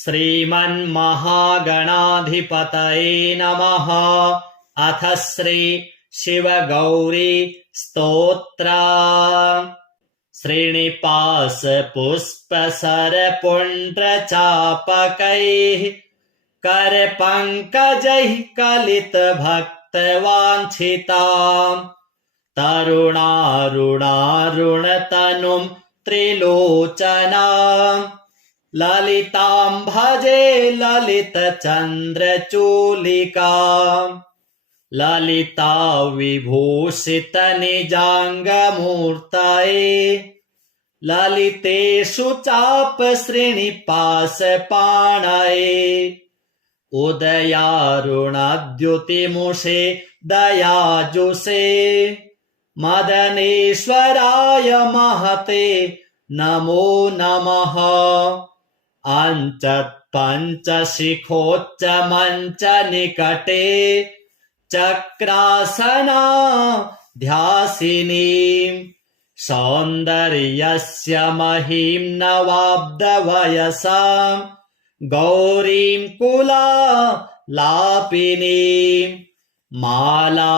श्रीमन्महागणाधिपतये नमः। अथ श्री शिवगौरी स्तोत्र। श्रीनिवास पुष्पसरपुण्ड्रचापकैः करपङ्कजैः कलितभक्तवाञ्छिताम् तरुणारुणारुणतनुं त्रिलोचनाम् ललितां भजे ललितचन्द्रचूलिकाम् ललिता विभूषितनिजाङ्गमूर्तये ललितेषु चाप श्रीनिवासपाणये उदयारुणद्युतिमुषे दयाजुषे मदनेश्वराय महते नमो नमः। अञ्चत्पञ्चशिखोच्च मञ्च निकटे चक्रासना ध्यासिनीम् सौन्दर्यस्य महीं नवाब्दवयसाम् गौरीं कुलालापिनीम् माला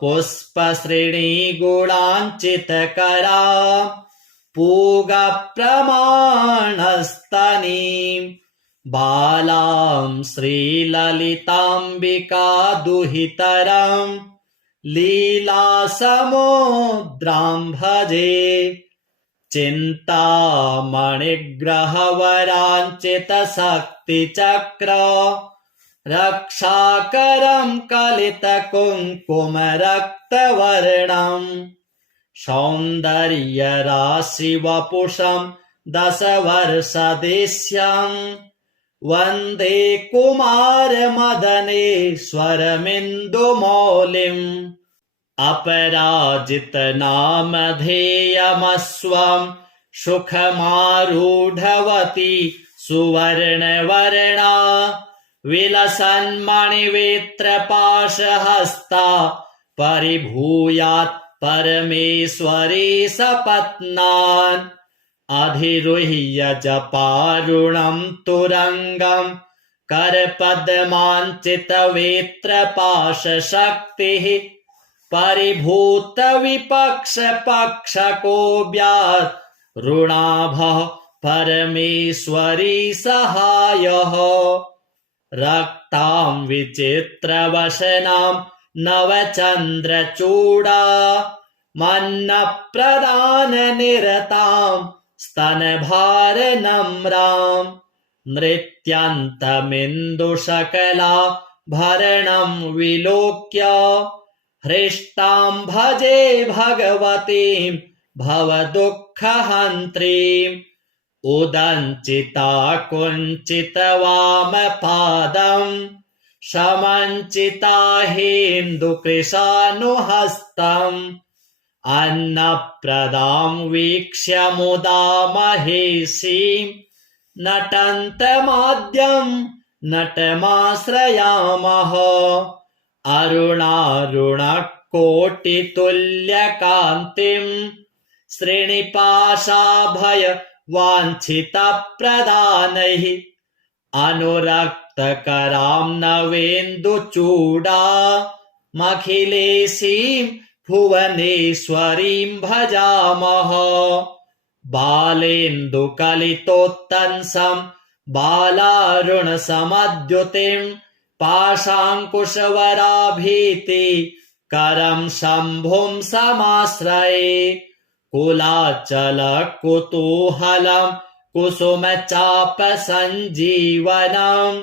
पुष्पश्रेणीगुणाञ्चितकरा पूगप्रमाणस्तनीम् बालां श्रीललिताम्बिका दुहितरम् लीलासमुद्रां भजे चिन्तामणिग्रहवराञ्चितशक्तिचक्र रक्षाकरं कलितकुङ्कुमरक्तवर्णम् सौन्दर्यराशिवपुषं दशवर्षदेश्यम् वन्दे कुमारमदनेश्वरमिन्दुमौलिम् अपराजितनामधेयमस्वम् सुखमारूढवती सुवर्णवर्णा विलसन्मणिवेत्रपाशहस्ता परिभूयात् परमेश्वरी सपत्नान् अधिरुह्य जपारुणं तुरङ्गं करपद्माञ्चितवेत्रपाशशक्तिः परिभूतविपक्षपक्षकोऽव्यात् ऋणाभः परमेश्वरी सहायः रक्तां विचित्रवसनां नवचन्द्रचूडा मन्नप्रदाननिरतां स्तनभारनम्रां नृत्यन्तमिन्दुशकला भरणं विलोक्य हृष्टां भजे भगवतीं भवदुःखहन्त्रीम् उदञ्चिता कुञ्चितवामपादम् समञ्चिता हेन्दुकृशानुहस्तम् अन्नप्रदां वीक्ष्य मुदा महेशीं नटन्तमाद्यं नटमाश्रयामः अरुणारुणकोटितुल्यकान्तिं श्रीनिवासाभयवाञ्छितप्रदानैः अनुरक्तकरां नवेन्दुचूडा मखिलेशीं भुवनेश्वरीं भजामः बालेन्दुकलितोत्तंसं बालारुणसमद्युतिं पाशाङ्कुशवराभीति करं शम्भुं समाश्रये कुलाचलकुतूहलं कुसुमचापसञ्जीवनं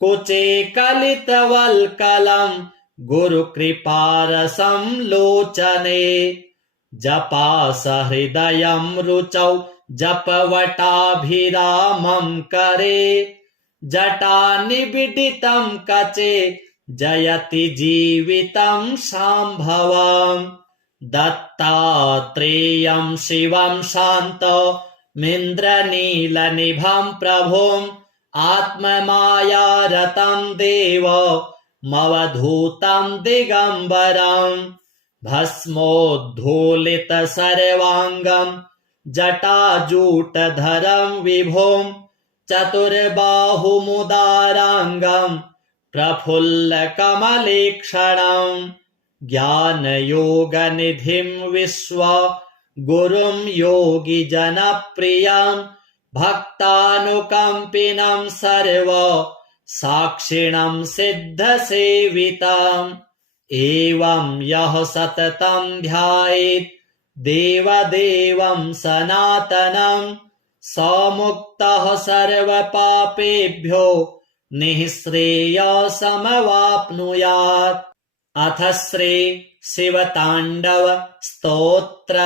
कुचे कलितवल्कलं गुरुकृपारसं लोचने जपासहृदयं रुचौ जपवटाभिरामं करे जटानिबिडितं कचे जयति जीवितं शाम्भवम् दत्तात्रेयं शिवं शान्तमिन्द्रनीलनिभं प्रभुम् आत्ममायारतं देवमवधूतं दिगम्बरम् भस्मोद्धूलितसर्वाङ्गं जटाजूटधरं विभुम् चतुर्बाहुमुदाराङ्गम् प्रफुल्लकमलेक्षणम् ज्ञानयोगनिधिं विश्व गुरुं योगिजनप्रियं भक्तानुकम्पिनं सर्व साक्षिणं सिद्धसेवितम् एवं यः सततं ध्यायेत् देवदेवं सनातनं स मुक्तः सर्वपापेभ्यो निःश्रेयसमवाप्नुयात्। अथ श्री शिवताण्डव स्तोत्र।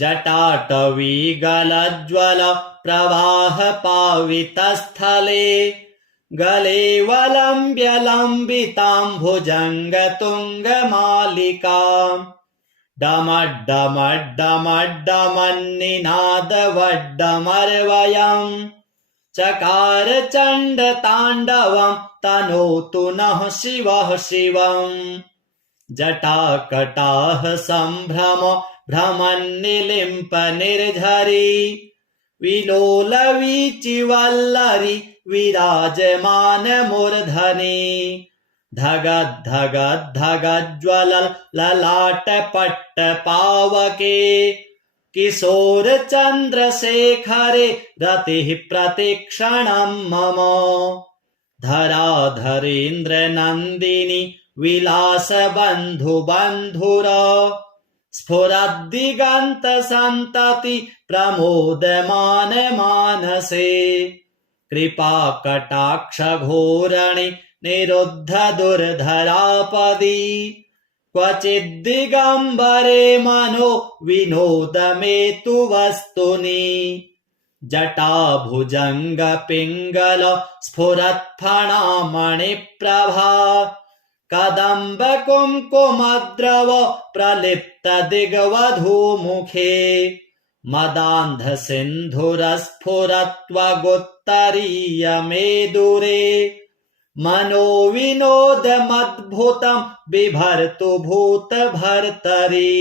जटाटवीगलज्ज्वल प्रवाह पावितस्थले गलेवलम्ब्य लम्बिताम्भुजङ्गतुङ्गमालिकाम् डमड्डमड्डमड्डमन्निनादवड्डमर्वयम् चकार चण्डताण्डवम् तनोतु नः शिवः शिवम्। जटाकटाह सम्भ्रम भ्रमन्निलिम्प निर्झरी विलोलवीचिवल्लरी विराजमान मूर्धनि धगद्धगद्धगज्ज्वल ललाटपट्टपावके किशोर चन्द्रशेखरे रतिः प्रतिक्षणं मम धराधरेन्द्र नन्दिनी विलासबन्धुबन्धुर स्फुरद्दिगन्त सन्तति प्रमोदमान मानसे कृपाकटाक्ष घोरणि निरुद्ध दुर्धरापदी क्वचिद्दिगम्बरे मनो विनोदमेतु वस्तुनि जटाभुजङ्गपिङ्गल स्फुरत्फणामणिप्रभा कदम्ब कुङ्कुमद्रव प्रलिप्त दिग्वधूमुखे मदान्ध सिन्धुरस्फुरत्वगुत्तरीयमेदुरे मनो विनोदमद्भुतं बिभर्तु भूतभर्तरि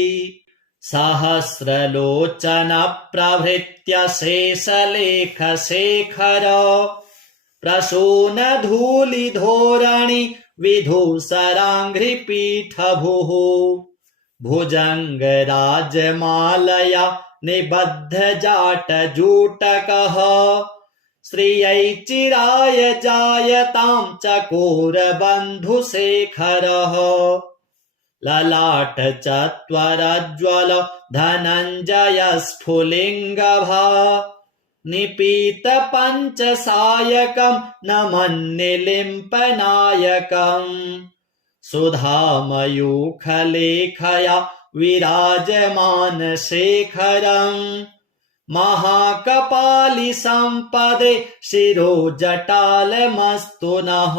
सहस्रलोचन प्रभृत्य शेषलेखशेखर प्रसूनधूलिधोरणि विधूसराङ्घ्रिपीठभुः भुजङ्गराजमालया निबद्धजाटजूटकः श्रियै चिराय जायतां चकोरबन्धुशेखरः ललाटचत्वरज्ज्वल धनञ्जयस्फुलिङ्गभा निपीतपञ्चसायकं नमन्निलिम्पनायकम् सुधामयूखलेखया विराजमान शेखरम् महाकपालि सम्पदे शिरोजटालमस्तु नः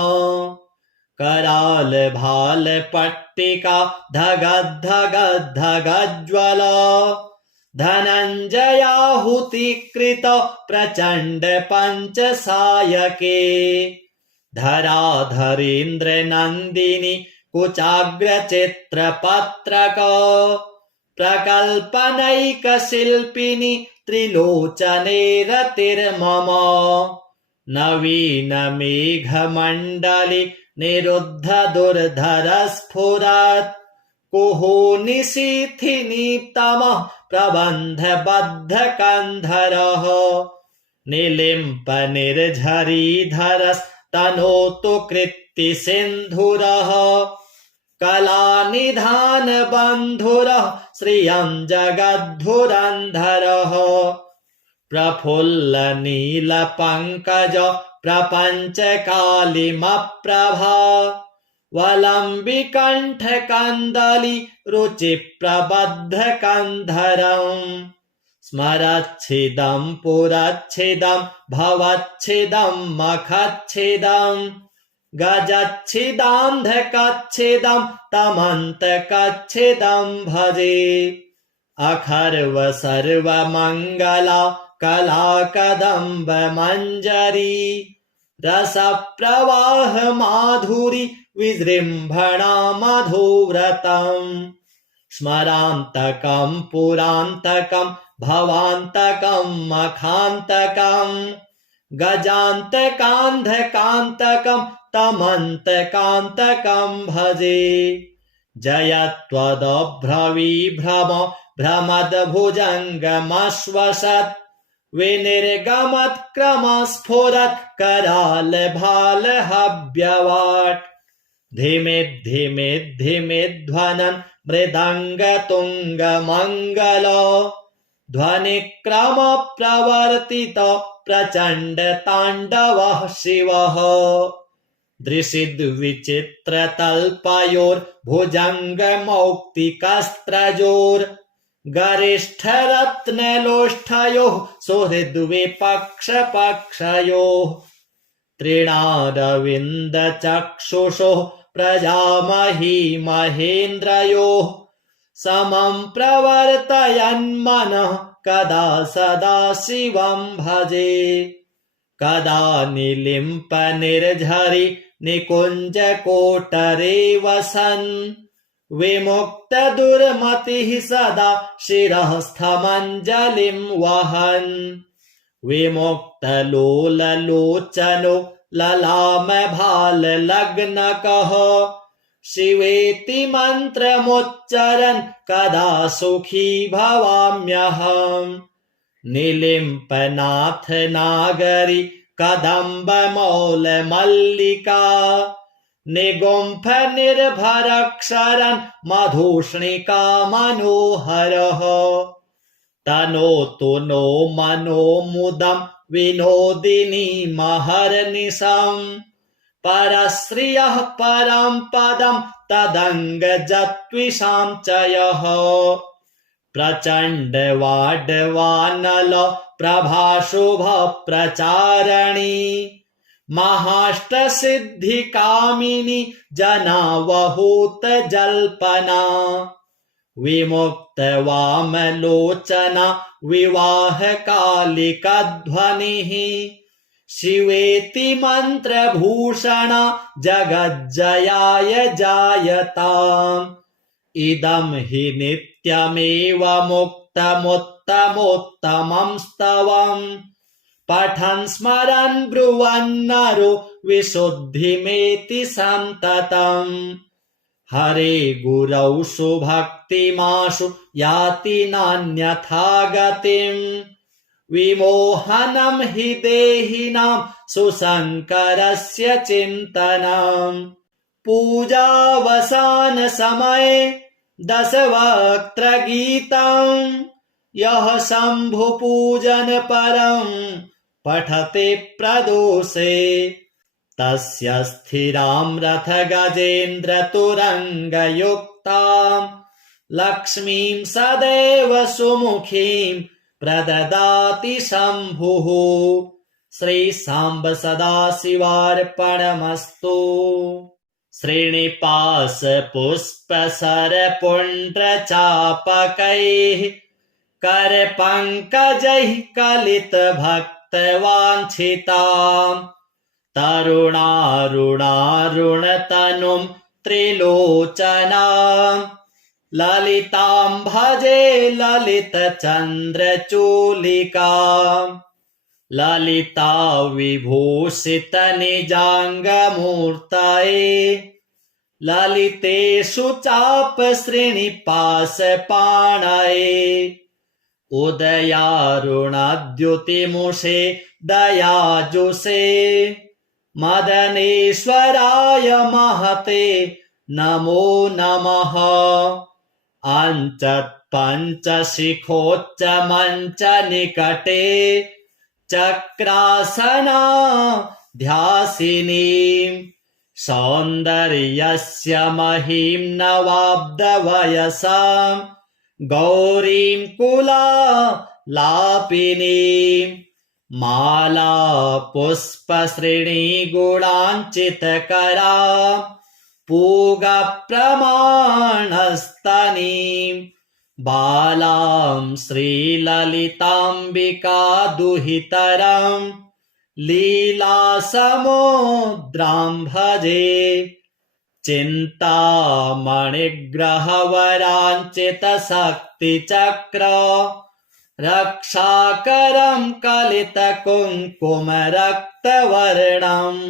करालभालपट्टिका धगद्धगद्धगज्ज्वल धनञ्जयाहुतिकृत प्रचण्ड पञ्चसायके धराधरेन्द्र नन्दिनी कुचाग्रचित्रपत्रक प्रकल्पनैकशिल्पिनी त्रिलोचने रतिर्मम नवीन मेघमण्डली निरुद्ध दुर्धर स्फुरत् कुहूनिशीथिनीतमः प्रबन्धबद्ध कन्धरः निलिम्प निर्झरीधरस्तनोतु कृत्तिसिन्धुरः कलानिधान बन्धुरः श्रियं जगद्धुरन्धरः प्रफुल्ल नीलपङ्कज प्रपञ्चकालिमप्रभा वलम्बिकण्ठकन्दली रुचिप्रबद्धकन्धरम् स्मरच्छिदं पुरच्छिदं भवच्छिदं मखच्छिदं गजच्छिदान्धकच्छिदं तमन्तकच्छिदं भजे अखर्व सर्वमङ्गला कलाकदम्ब मञ्जरी रसप्रवाह माधुरी विजृम्भणा मधुव्रतम् स्मरान्तकं पुरान्तकं भवान्तकं मखान्तकं गजान्तकान्धकान्तकं तमन्तकान्तकं भजे। जयत्वदभ्रविभ्रम भ्रमद्भुजङ्गमश्वसत् विनिर्गमत्क्रमस्फुरत् करालभालहव्यवाट्। धिमिद्धिमिद्धिमिध्वनन् मृदङ्गतुङ्गमङ्गल ध्वनिक्रमप्रवर्तित प्रचण्डताण्डवः शिवः। दृशिद्विचित्रतल्पयोर्भुजङ्गमौक्तिकस्त्रजोर् गरिष्ठरत्नलोष्ठयोः सुहृद्विपक्षपक्षयोः। तृणारविन्दचक्षुषोः प्रजामही महेन्द्रयोः समं प्रवर्तयन्मनः कदा सदा शिवं भजे। कदा निलिम्पनिर्झरि निकुञ्जकोटरे वसन् विमुक्तदुर्मतिः सदा शिरःस्थमञ्जलिं वहन्। विमुक्तलोललोचनो ललामभाललग्नकः शिवेति मन्त्रमुच्चरन् कदा सुखी भवाम्यहम्। निलिम्पनाथ नागरि कदम्बमौलमल्लिका निगुम्फ निर्भरक्षरन् मधुष्णिका मनोहरः। तनोतु नो मनो मुदं विनोदिनी महर्निशम् परश्रियः परं पदं तदङ्गजत्विषां च यः। प्रचण्डवाड्वानल प्रभाशुभ प्रचारणी महाष्टसिद्धिकामिनी जनावहूत जल्पना। विमुक्तवामलोचना विवाहकालिकध्वनिः शिवेति मन्त्रभूषणा जगज्जयाय जायताम्। इदं हि नित्यमेव मुक्तमुत्तमोत्तमं स्तवम् पठन् स्मरन् ब्रुवन्नरो विशुद्धिमेति सन्ततम्। हरे गुरौ सुभक्तिमाशु याति नान्यथा गतिम् विमोहनं हि देहिनां सुशङ्करस्य चिन्तनम्। पूजावसानसमये दशवक्त्रगीतम् यः शम्भुपूजनपरं पठते प्रदोषे तस्य स्थिरां रथगजेन्द्रतुरङ्गयुक्तां लक्ष्मीं सदैव सुमुखीं प्रददाति शम्भुः। श्रीसाम्ब सदाशिवार्पणमस्तु। श्रीनिपाशपुष्पसरपुण्ड्रचापकैः करपङ्कजैः कलितभक्तवाञ्छिताम् तरुणारुणारुणतनुं त्रिलोचनाम् ललितां भजे ललितचन्द्रचूलिकाम्। ललिता विभूषितनिजाङ्गमूर्तये ललितेषु चापश्रेणिपाशपाणये उदयारुणद्युतिमुषे दयाजुषे मदनेश्वराय महते नमो नमः। अञ्चत्पञ्चशिखोच्चमञ्चनिकटे चक्रासना ध्यासिनीं सौन्दर्यस्य महीं नवाब्दवयसां गौरीं कुलालापिनीं माला पुष्पश्रेणीगुणाञ्चितकरा पूगप्रमाणस्तनीं बालां श्रीललिताम्बिका दुहितरं लीलासमुद्रां भजे। चिन्तामणिग्रहवराञ्चितशक्तिचक्र रक्षाकरं कलितकुङ्कुमरक्तवर्णम्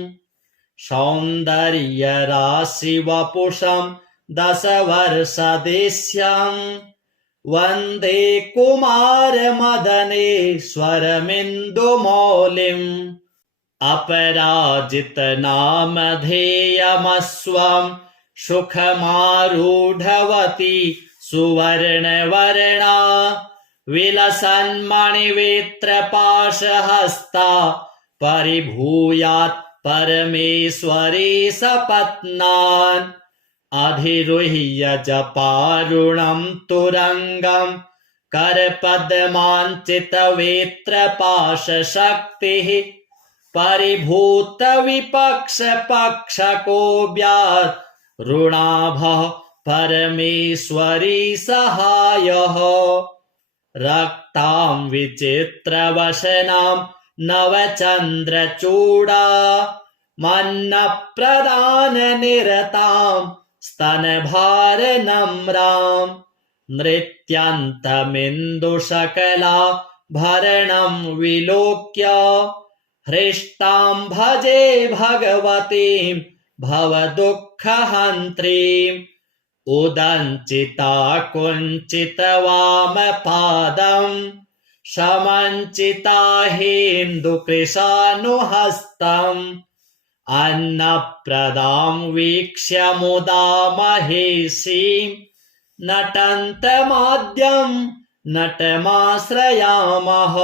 सौन्दर्यराशिवपुषं दशवर्षदेश्यम् वन्दे कुमारमदनेश्वरमिन्दुमौलिम् अपराजितनामधेयमस्वं सुखमारूढवती सुवर्णवर्णा विलसन्मणिवेत्रपाशहस्ता परिभूयात् परमेश्वरी सपत्नान् अधिरुह्य जपारुणं तुरङ्गं करपद्माञ्चितवेत्रपाशशक्तिः परिभूतविपक्षपक्षको ऋणाभः परमेश्वरी सहायः रक्तां विचित्रवसनां नवचन्द्रचूडा मन्नप्रदाननिरतां स्तनभारनम्रां नृत्यन्तमिन्दुशकलाभरणं विलोक्य हृष्टां भजे भगवतीं भवदुःखहन्त्रीम् उदञ्चिता कुञ्चितवामपादं समञ्चिता हेन्दुकृशानुहस्तम् अन्नप्रदां वीक्ष्य मुदा महेशीं नटन्तमाद्यं नटमाश्रयामः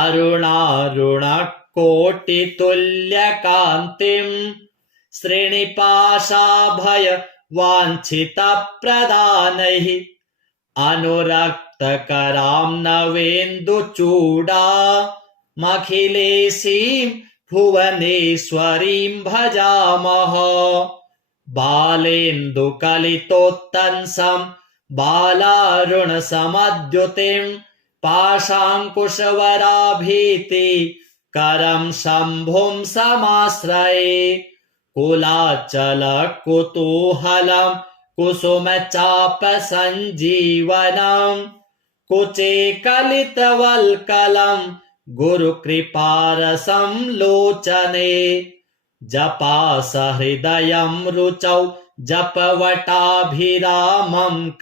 अरुणारुणकोटितुल्यकान्तिं श्रीनिपाशाभयवाञ्छितप्रदानैः अनुरक्तकरां नवेन्दुचूडामखिलेशीं भुवनेश्वरीं भजामः बालेन्दुकलितोत्तंसं बालारुणसमद्युतिं पाशाङ्कुशवराभीति करं शम्भुं समाश्रये कुलाचलकुतूहलं कुसुमचापसञ्जीवनं कुचे कलितवल्कलं गुरुकृपारसं लोचने जपासहृदयं रुचौ जपवटाभिरामं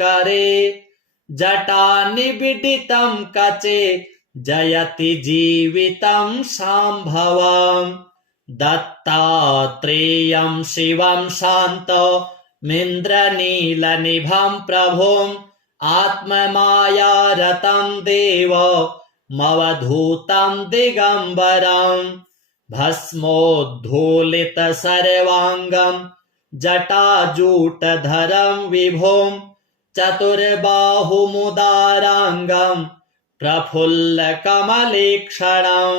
करे जटानिबिडितं कचे जयति जीवितं शाम्भवम् दत्तात्रेयं शिवं शान्तमिन्द्रनीलनिभं प्रभुम् आत्ममायारतं देवमवधूतं दिगम्बरं भस्मोद्धूलितसर्वाङ्गं जटाजूटधरं विभुं चतुर्बाहुमुदाराङ्गं प्रफुल्लकमलेक्षणं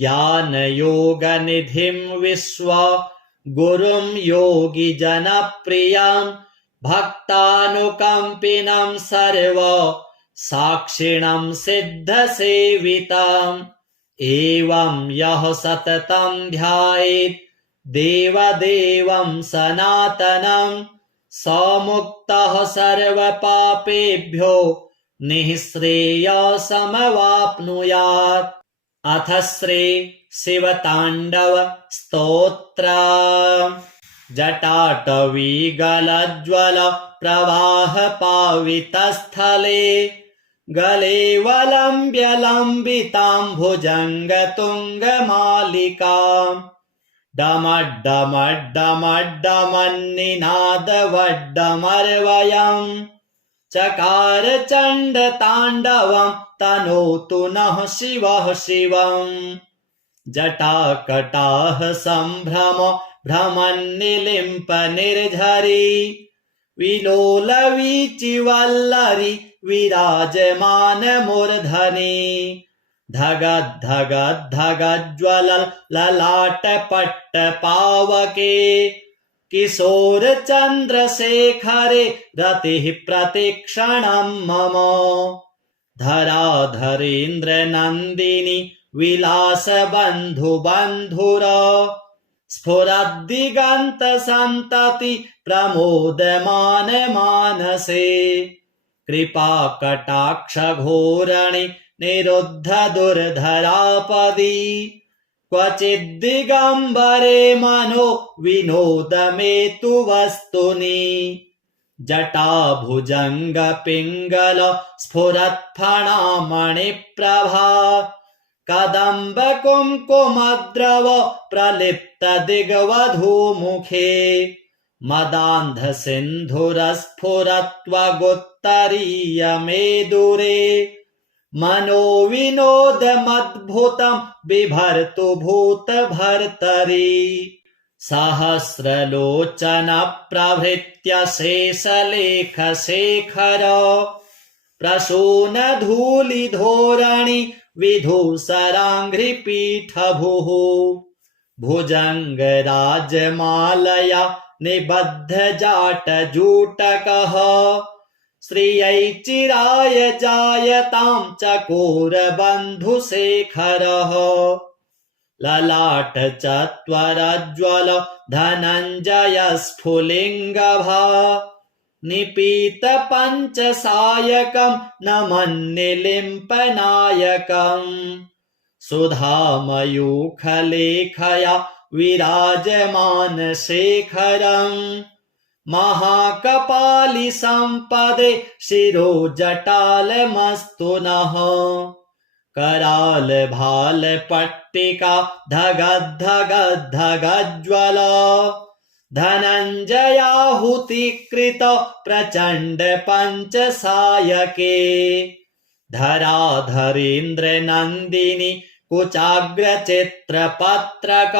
ज्ञानयोगनिधिं विश्वगुरुं योगिजनप्रियं भक्तानुकम्पिनं सर्वसाक्षिणं सिद्धसेवितम् एवं यः सततं ध्यायेत् देवदेवं सनातनं स मुक्तः सर्वपापेभ्यो निःश्रेयसमवाप्नुयात्। अथ श्री शिवताण्डव स्तोत्र। जटाटवीगलज्ज्वल प्रवाह पावितस्थले गलेवलम्ब्य लम्बिताम्भुजङ्गतुङ्गमालिकाम् डमड्डमड्डमड्डमन्निनादवड्डमर्वयम् चकार चण्डताण्डवं तनोतु नः शिवः शिवम्। जटाकटाह सम्भ्रम भ्रमन्निलिम्प निर्झरी विलोलवीचिवल्लरी विराजमान मूर्धनि धगद्धगद्धगज्ज्वल ललाटपट्टपावके किशोर चन्द्रशेखरे रतिः प्रतिक्षणं मम धराधरेन्द्र नन्दिनी विलासबन्धुबन्धुर स्फुरद्दिगन्त सन्तति प्रमोदमान मानसे कृपाकटाक्षघोरणि निरुद्ध दुर्धरापदि क्वचिद्दिगम्बरे मनो विनोदमेतु वस्तुनि जटाभुजङ्गपिङ्गल स्फुरत्फणामणिप्रभा कदम्बकुङ्कुमद्रव प्रलिप्तदिग्वधूमुखे मदान्धसिन्धुरस्फुरत्वगुत्तरीयमेदुरे मनो विनोदमद्भुतं बिभर्तु भूतभर्तरि सहस्रलोचनप्रभृत्य शेषलेखशेखर प्रसूनधूलिधोरणि विधूसराङ्घ्रिपीठभुः भुजङ्गराजमालया निबद्धजाटजूटकः श्रियै चिराय जायतां चकोरबन्धुशेखरः ललाटचत्वरज्ज्वल धनञ्जयस्फुलिङ्गभा निपीतपञ्चसायकं न मन्ये लिम्पनायकम् सुधामयूखलेखया विराजमानशेखरम् महाकपालिसम्पदे शिरोजटालमस्तु नः करालभालपट्टिका धगद्धगद्धगज्ज्वल धनञ्जयाहुतिकृत प्रचण्ड पञ्चसायके धराधरेन्द्रनन्दिनी कुचाग्रचित्रपत्रक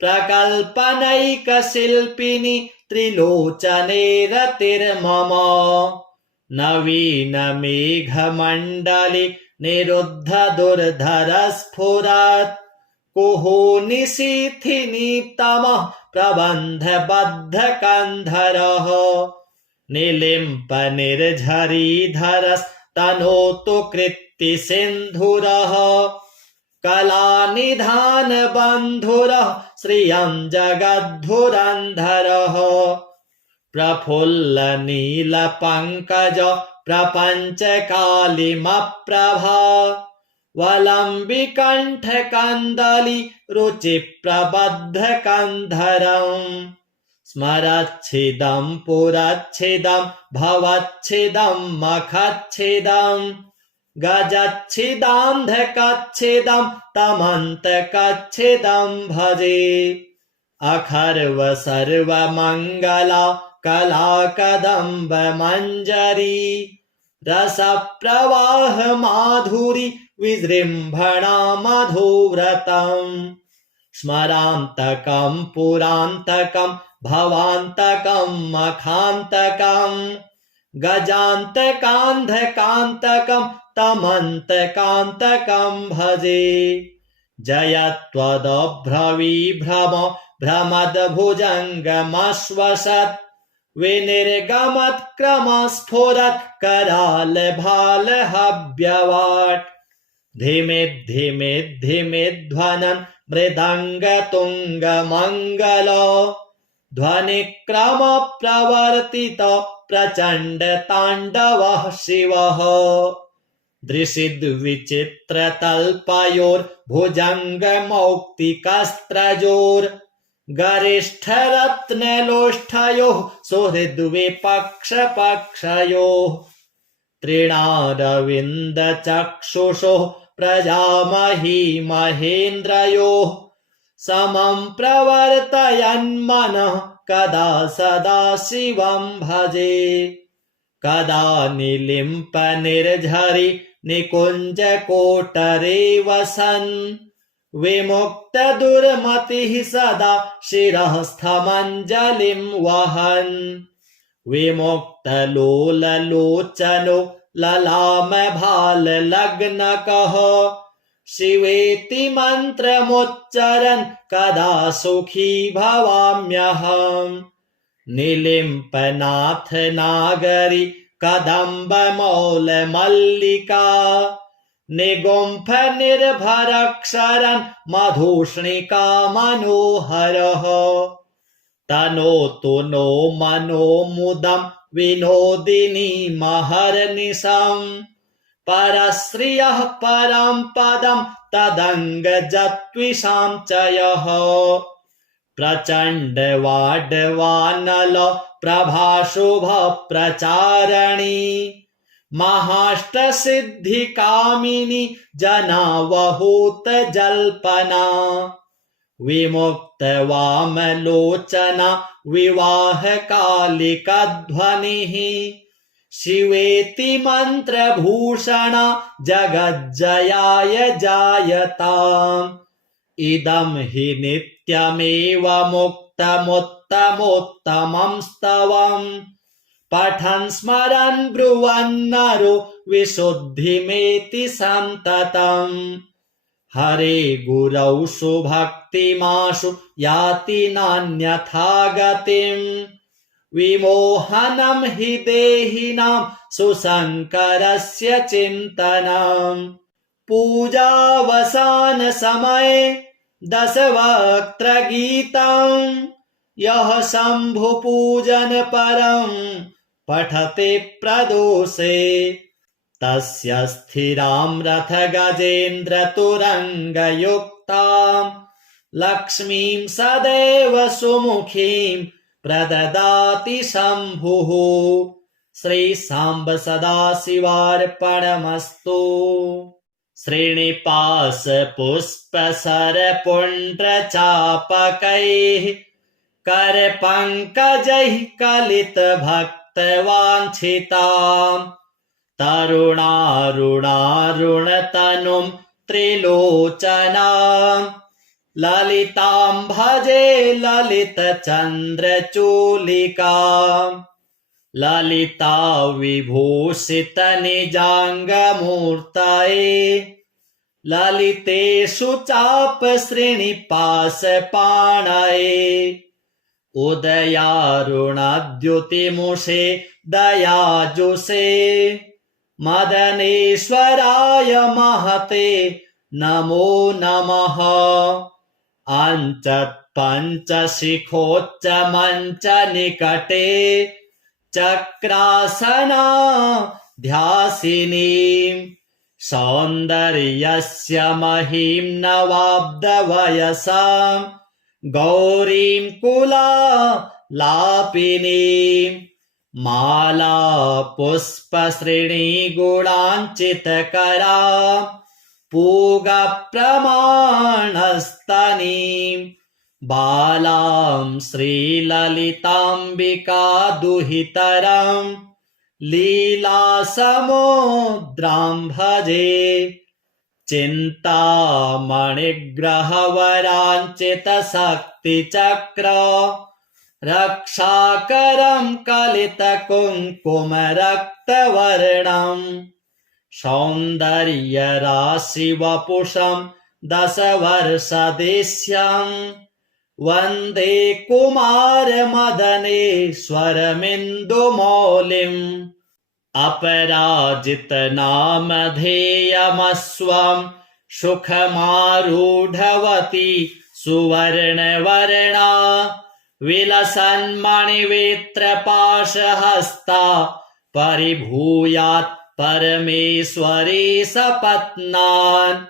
प्रकल्पनैकशिल्पिनि त्रिलोचने रतिर्मम नवीनमेघमण्डले निरुद्ध दुर्धरस्फुरत् कुहूनिशीथिनीतमः प्रबन्धबद्धकन्धरः निलिम्पनिर्झरीधरस्तनोतु कृत्तिसिन्धुरः कलानिधानबन्धुरः श्रियं जगद्धुरन्धरः प्रफुल्लनीलपङ्कज प्रपञ्चकालिमप्रभा वलम्बिकण्ठकन्दली रुचिप्रबद्धकन्धरम् स्मरच्छिदं पुरच्छिदं भवच्छिदं मखच्छिदं गजच्छिदान्धकच्छिदं तमन्तकच्छिदं भजे अखर्व सर्वमङ्गला कलाकदम्ब मञ्जरी रसप्रवाह माधुरी विजृम्भणा मधुव्रतम् स्मरान्तकं पुरान्तकं भवान्तकं मखान्तकं गजान्तकान्धकान्तकं तमन्तकान्तकं भजे जयत्वदभ्रविभ्रम भ्रमद्भुजङ्गमश्वसत् विनिर्गमत्क्रमस्फुरत् करालभालहव्यवाट् धिमिद्धिमिद्धिमिध्वनन् मृदङ्गतुङ्गमङ्गल ध्वनिक्रमप्रवर्तित प्रचण्डताण्डवः शिवः दृशिद्विचित्रतल्पयोर्भुजङ्गमौक्तिकस्त्रजोर् गरिष्ठरत्नलोष्ठयोः सुहृद्विपक्षपक्षयोः तृणारविन्दचक्षुषोः प्रजामही महेन्द्रयोः समं प्रवर्तयन्मनः कदा सदा शिवं भजे कदा निलिम्पनिर्झरि निकुञ्जकोटरे वसन् विमुक्तदुर्मतिः सदा शिरःस्थमञ्जलिं वहन् विमुक्तलोललोचनो ललामभाललग्नकः शिवेति मन्त्रमुच्चरन् कदा सुखी भवाम्यहम् निलिम्पनाथ नागरि कदम्बमौलमल्लिका निगुम्फ निर्भरक्षरन् मधुष्णिका मनोहरः तनोतु नो मनो मुदं विनोदिनी महर्निशम् परश्रियः परं पदं तदङ्गजत्विषां च यः प्रचण्डवाड्वानल प्रभाशुभ प्रचारणी महाष्टसिद्धिकामिनी जनावहूत जल्पना विमुक्तवामलोचना विवाहकालिकध्वनिः शिवेति मन्त्रभूषणा जगज्जयाय जायताम् इदं हि नित्यमेव मुक्तमुत्तमोत्तमं स्तवम् पठन् स्मरन् ब्रुवन्नरो विशुद्धिमेति सन्ततम् हरे गुरौ सुभक्तिमाशु याति नान्यथा गतिम् विमोहनं हि देहिनां सुशङ्करस्य चिन्तनम् पूजावसानसमये दशवक्त्रगीतम् यः शम्भुपूजनपरं पठते प्रदोषे तस्य स्थिरां रथगजेन्द्रतुरङ्गयुक्तां लक्ष्मीं सदैव सुमुखीं प्रददाति शम्भुः श्रीसाम्ब सदाशिवार्पणमस्तु। श्रीनिपाशपुष्पसरपुण्ड्रचापकैः करपङ्कजैः कलितभक्तवाञ्छिताम् तरुणारुणारुणतनुं त्रिलोचनाम् ललितां भजे ललितचन्द्रचूलिकाम् ललिता विभूषितनिजाङ्गमूर्तये ललितेषु चापश्रेणिपाशपाणये उदयारुणद्युतिमुषे दयाजुषे मदनेश्वराय महते नमो नमः। अञ्चत्पञ्चशिखोच्चमञ्चनिकटे चक्रासना ध्यासिनीं सौन्दर्यस्य महीं नवाब्दवयसां गौरीं कुलालापिनीं माला पुष्पश्रेणीगुणाञ्चितकरां पूगप्रमाणस्तनीं बालां श्रीललिताम्बिका दुहितरं लीलासमुद्रां भजे चिन्तामणिग्रहवराञ्चितशक्तिचक्र रक्षाकरं कलितकुङ्कुमरक्तवर्णं सौन्दर्यराशिवपुषं दशवर्षदेश्यं वन्दे कुमारमदनेश्वरमिन्दुमौलिम् अपराजितनामधेयमस्वं सुखमारूढवती सुवर्णवर्णा विलसन्मणिवेत्रपाशहस्ता परिभूयात् परमेश्वरी सपत्नान्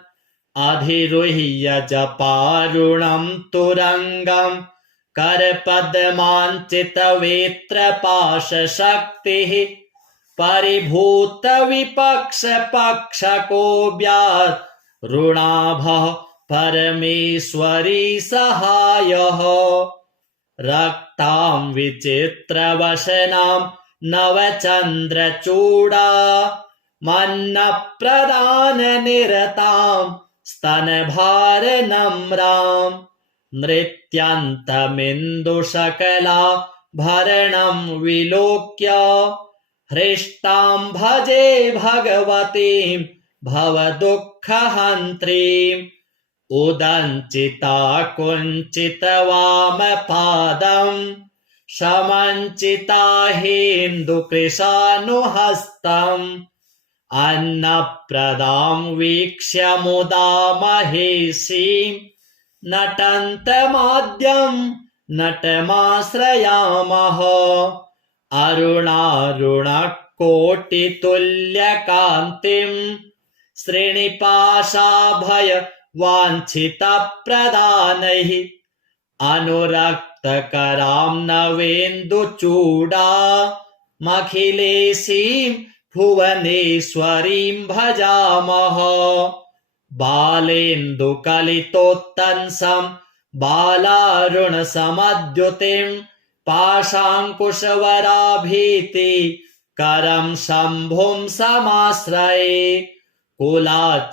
अधिरुह्य जपारुणं तुरङ्गं करपद्माञ्चितवेत्रपाशशक्तिः परिभूतविपक्षपक्षकोऽव्यात् ऋणाभः परमेश्वरी सहायः रक्तां विचित्रवसनां नवचन्द्रचूडा मन्नप्रदाननिरतां स्तनभारनम्रां नृत्यन्तमिन्दुशकला भरणं विलोक्य हृष्टां भजे भगवतीं भवदुःखहन्त्रीम् उदञ्चिता कुञ्चितवामपादं समञ्चिता हेन्दुकृशानुहस्तम् अन्नप्रदां वीक्ष्य मुदा महेशीं नटन्तमाद्यं नटमाश्रयामः अरुणारुणकोटितुल्यकान्तिम् श्रीनिपाशाभय वाञ्छितप्रदानैः अनुरक्तकरां नवेन्दुचूडा मखिलेशीं भुवनेश्वरीं भजामः बालेन्दुकलितोत्तंसं बालारुणसमद्युतिं पाशाङ्कुशवराभीति करं शम्भुं समाश्रये कुलाचलकुतूहलं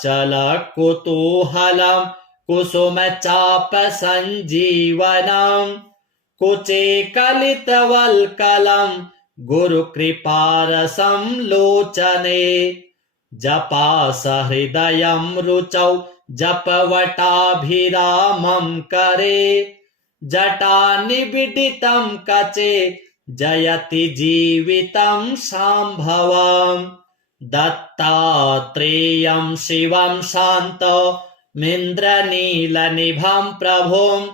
कुसुमचापसञ्जीवनं कुचे कलितवल्कलं गुरुकृपारसं लोचने जपासहृदयं रुचौ जपवटाभिरामं करे जटानिबिडितं कचे जयति जीवितं शाम्भवम् दत्तात्रेयं शिवं शान्तमिन्द्रनीलनिभं प्रभुम्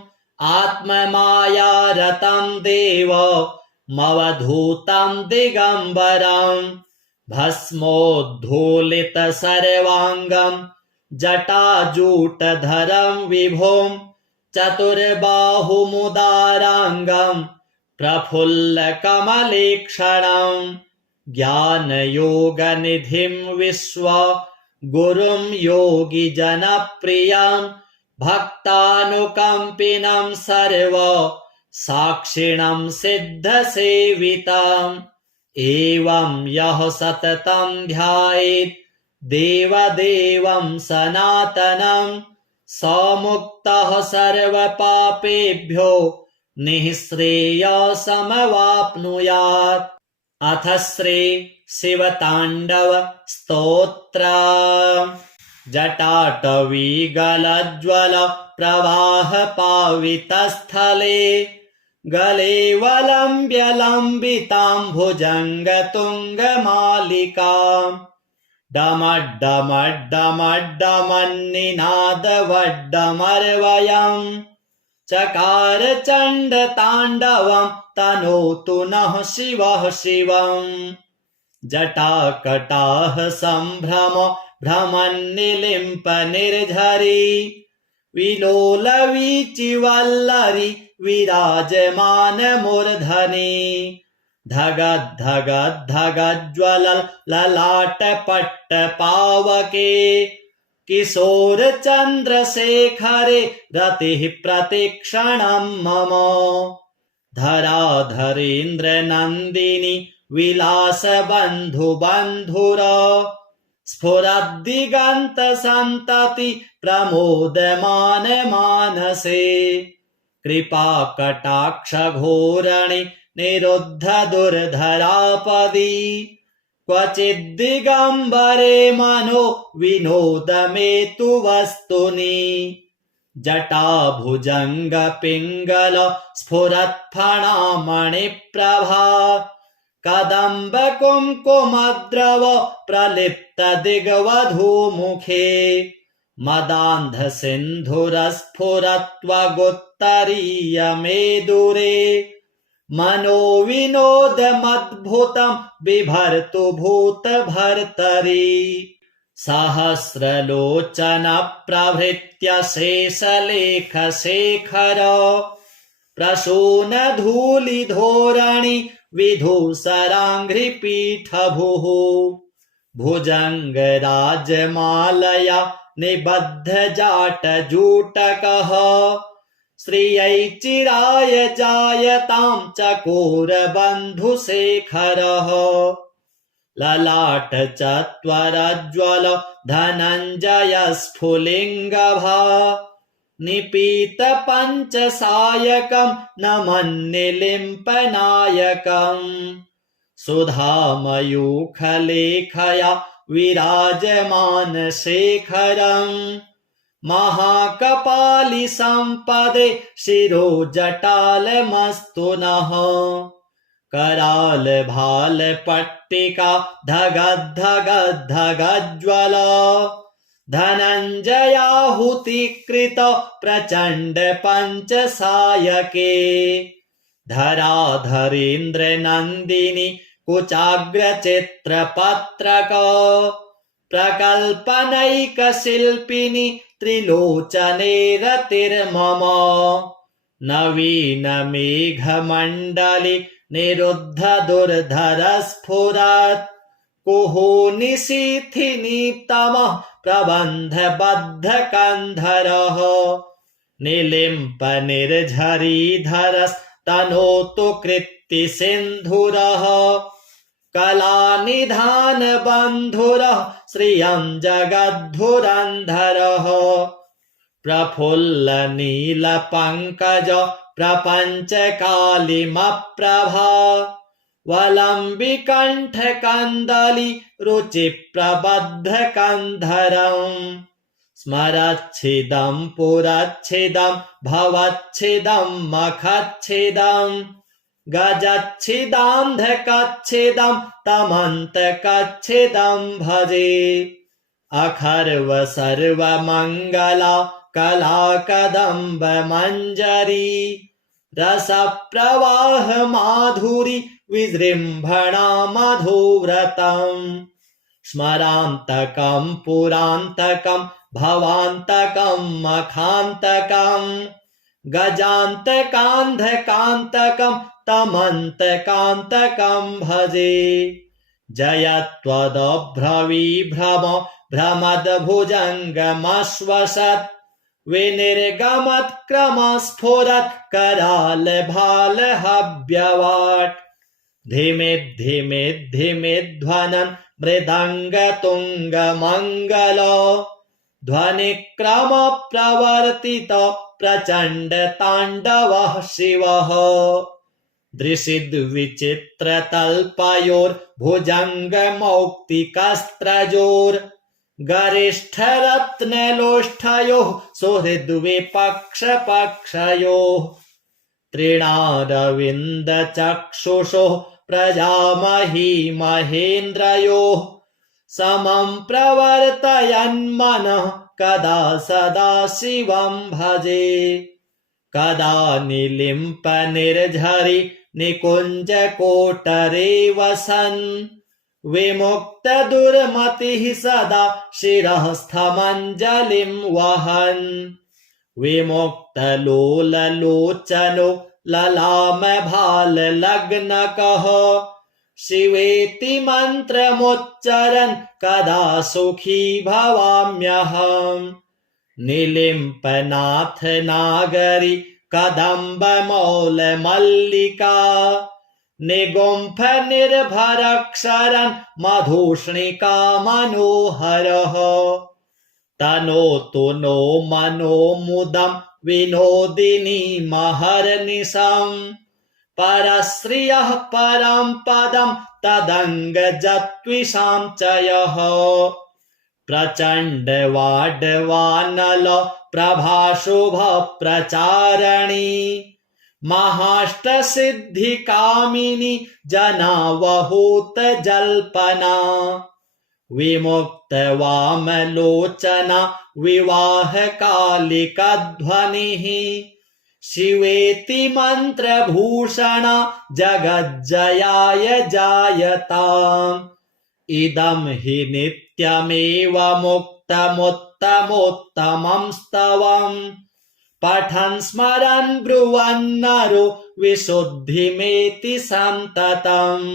आत्ममायारतं देवमवधूतं दिगम्बरम् भस्मोद्धूलितसर्वाङ्गं जटाजूटधरं विभुं चतुर्बाहुमुदाराङ्गं प्रफुल्लकमलेक्षणम् ज्ञानयोगनिधिं विश्वगुरुं योगिजनप्रियं भक्तानुकम्पिनं सर्वसाक्षिणं सिद्धसेवितम् एवं यः सततं ध्यायेत् देवदेवं सनातनं स मुक्तः सर्वपापेभ्यो निःश्रेयसमवाप्नुयात्। अथ श्री शिवताण्डव स्तोत्र। जटाटवीगलज्ज्वल प्रवाह पावितस्थले गलेवलम्ब्य लम्बिताम्भुजङ्गतुङ्गमालिकाम् डमड्डमड्डमड्डमन्निनादवड्डमर्वयम् चकार चण्डताण्डवं तनोतु नः शिवः शिवम् जटाकटाह सम्भ्रम भ्रमन्निलिम्प निर्झरी विलोलवीचिवल्लरी विराजमान मूर्धनि धगद्धगद्धगज्ज्वल ललाटपट्टपावके किशोर चन्द्रशेखरे रतिः प्रतिक्षणं मम धराधरेन्द्र नन्दिनी विलासबन्धुबन्धुर स्फुरद्दिगन्त सन्तति प्रमोदमान मानसे कृपाकटाक्षघोरणि निरुद्ध दुर्धरापदी क्वचिद्दिगम्बरे मनो विनोदमेतु वस्तुनि जटाभुजङ्गपिङ्गल स्फुरत्फणामणिप्रभा कदम्ब कुङ्कुमद्रव प्रलिप्त दिग्वधूमुखे मदान्धसिन्धुरस्फुरत्वगुत्तरीयमेदुरे मनोविनोदमद्भुतं बिभर्तु भूतभर्तरि सहस्रलोचनप्रभृत्य शेषलेखशेखर प्रसूनधूलिधोरणि विधूसराङ्घ्रिपीठभुः भुजङ्गराजमालया निबद्धजाटजूटकः श्रियै चिराय जायतां चकोरबन्धुशेखरः ललाटचत्वरज्ज्वल धनञ्जयस्फुलिङ्गभा निपीतपञ्चसायकं नमन्निलिम्पनायकम् सुधामयूखलेखया विराजमानशेखरम् महाकपालिसम्पदे शिरोजटालमस्तु नः करालभालपट्टिका धगद्धगद्धगज्ज्वल धनञ्जयाहुतिकृत प्रचण्ड पञ्चसायके धराधरेन्द्रनन्दिनि कुचाग्रचित्रपत्रक प्रकल्पनैकशिल्पिनि त्रिलोचने रतिर्मम नवीनमेघमण्डले निरुद्ध दुर्धरस्फुरत् कुहूनिशीथिनीतमः प्रबन्धबद्धकन्धरः निलिम्पनिर्झरीधरस्तनोतु कृत्तिसिन्धुरः कलानिधानबन्धुरः श्रियं जगद्धुरन्धरः प्रफुल्लनीलपङ्कज प्रपञ्चकालिमप्रभा वलम्बिकण्ठकन्दली रुचिप्रबद्धकन्धरम् स्मरच्छिदं पुरच्छिदं भवच्छिदं मखच्छिदं गजच्छिदान्धकच्छिदं तमन्तकच्छिदं भजे अखर्व सर्वमङ्गला कलाकदम्ब मञ्जरी रसप्रवाह माधुरी विजृम्भणा मधुव्रतम् स्मरान्तकं पुरान्तकं भवान्तकं मखान्तकं गजान्तकान्धकान्तकं तमन्तकान्तकं भजे जयत्वदभ्रविभ्रम भ्रमद्भुजङ्गमश्वसत् विनिर्गमत्क्रमस्फुरत् करालभालहव्यवाट् धिमिद्धिमिद्धिमिध्वनन् मृदङ्गतुङ्गमङ्गल ध्वनिक्रमप्रवर्तित प्रचण्डताण्डवः शिवः दृशिद्विचित्रतल्पयोर्भुजङ्गमौक्तिकस्त्रजोर् गरिष्ठरत्नलोष्ठयोः सुहृद्विपक्षपक्षयोः तृणारविन्दचक्षुषोः प्रजामही महेन्द्रयोः समं प्रवर्तयन्मनः कदा सदा शिवं भजे कदा निलिम्पनिर्झरि निकुञ्जकोटरे वसन् विमुक्तदुर्मतिः सदा शिरःस्थमञ्जलिं वहन् विमुक्तलोललोचनो ललामभाललग्नकः शिवेति मन्त्रमुच्चरन् कदा सुखी भवाम्यहम् निलिम्पनाथ नागरि कदम्बमौलमल्लिका निगुम्फ निर्भरक्षरन् मधुष्णिका मनोहरः तनोतु नो मनो मुदं विनोदिनी महर्निशम् परश्रियः परं पदं तदङ्गजत्विषां च यः प्रचण्डवाड्वानल प्रभाशुभ प्रचारणी महाष्टसिद्धिकामिनी जनावहूत जल्पना विमुक्तवामलोचना विवाहकालिकध्वनिः शिवेति मन्त्रभूषणा जगज्जयाय जायताम् इदं हि नित्यमेव मुक्तमुत्तमोत्तमं स्तवम् पठन् स्मरन् ब्रुवन्नरो विशुद्धिमेति सन्ततम्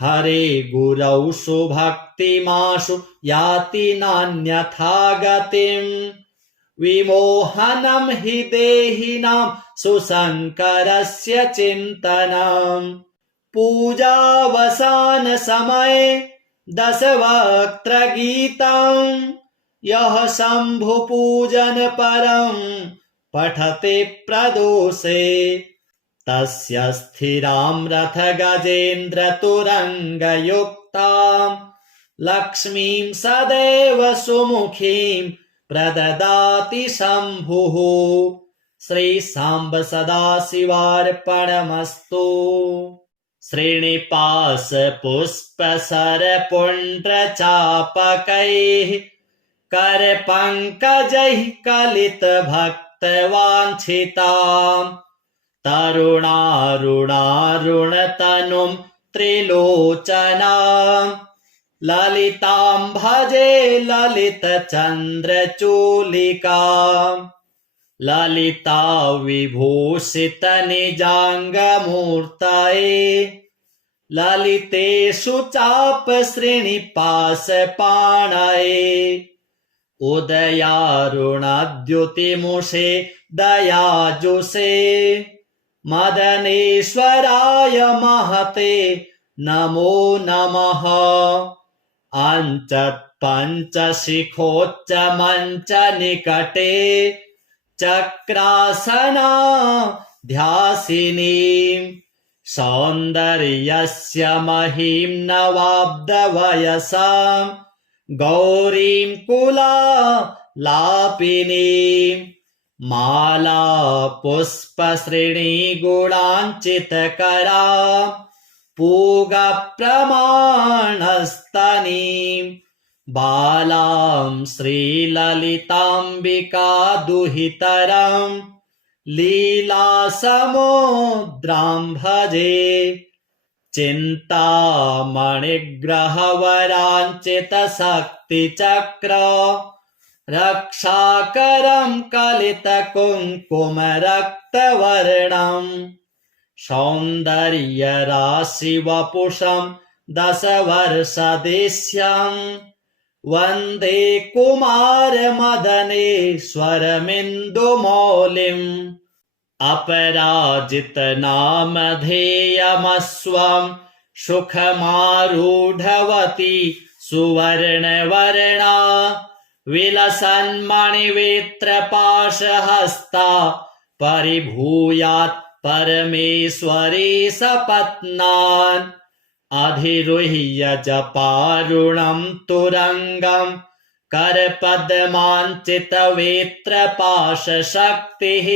हरे गुरौ सुभक्तिमाशु याति नान्यथा गतिम् विमोहनं हि देहिनां सुशङ्करस्य चिन्तनम् पूजावसानसमये दशवक्त्रगीतम् यः शम्भुपूजन परं पठते प्रदोषे तस्य स्थिरां रथगजेन्द्रतुरङ्गयुक्तां लक्ष्मीं सदैव सुमुखीं प्रददाति शम्भुः। श्रीसाम्ब सदाशिवार्पणमस्तु। श्रीनिपाशपुष्पसरपुण्ड्रचापकैः करपङ्कजैः कलितभक्तवाञ्छिताम् तरुणारुणारुणतनुं त्रिलोचनाम् ललितां भजे ललितचन्द्रचूलिकाम् ललिता विभूषितनिजाङ्गमूर्तये ललितेषु चापश्रेणिपाशपाणये उदयारुणद्युतिमुषे दयाजुषे मदनेश्वराय महते नमो नमः अञ्चत्पञ्चशिखोच्च मञ्च निकटे चक्रासना ध्यासिनीम् सौन्दर्यस्य महीं नवाब्दवयसाम् गौरीं कुलालापिनीम् माला पुष्पश्रेणीगुणाञ्चितकराम् पूगप्रमाणस्तनीम् बालां श्रीललिताम्बिका दुहितरम् लीलासमुद्रां भजे चिन्तामणिग्रहवराञ्चितशक्तिचक्र रक्षाकरं कलितकुङ्कुमरक्तवर्णम् सौन्दर्यराशिवपुषं दशवर्षदेश्यम् वन्दे कुमारमदनेश्वरमिन्दुमौलिम् अपराजितनामधेयमस्वं सुखमारूढवती सुवर्णवर्णा विलसन्मणिवेत्रपाशहस्ता परिभूयात् परमेश्वरी सपत्नान् अधिरुह्य जपारुणं तुरङ्गं करपद्माञ्चितवेत्रपाशशक्तिः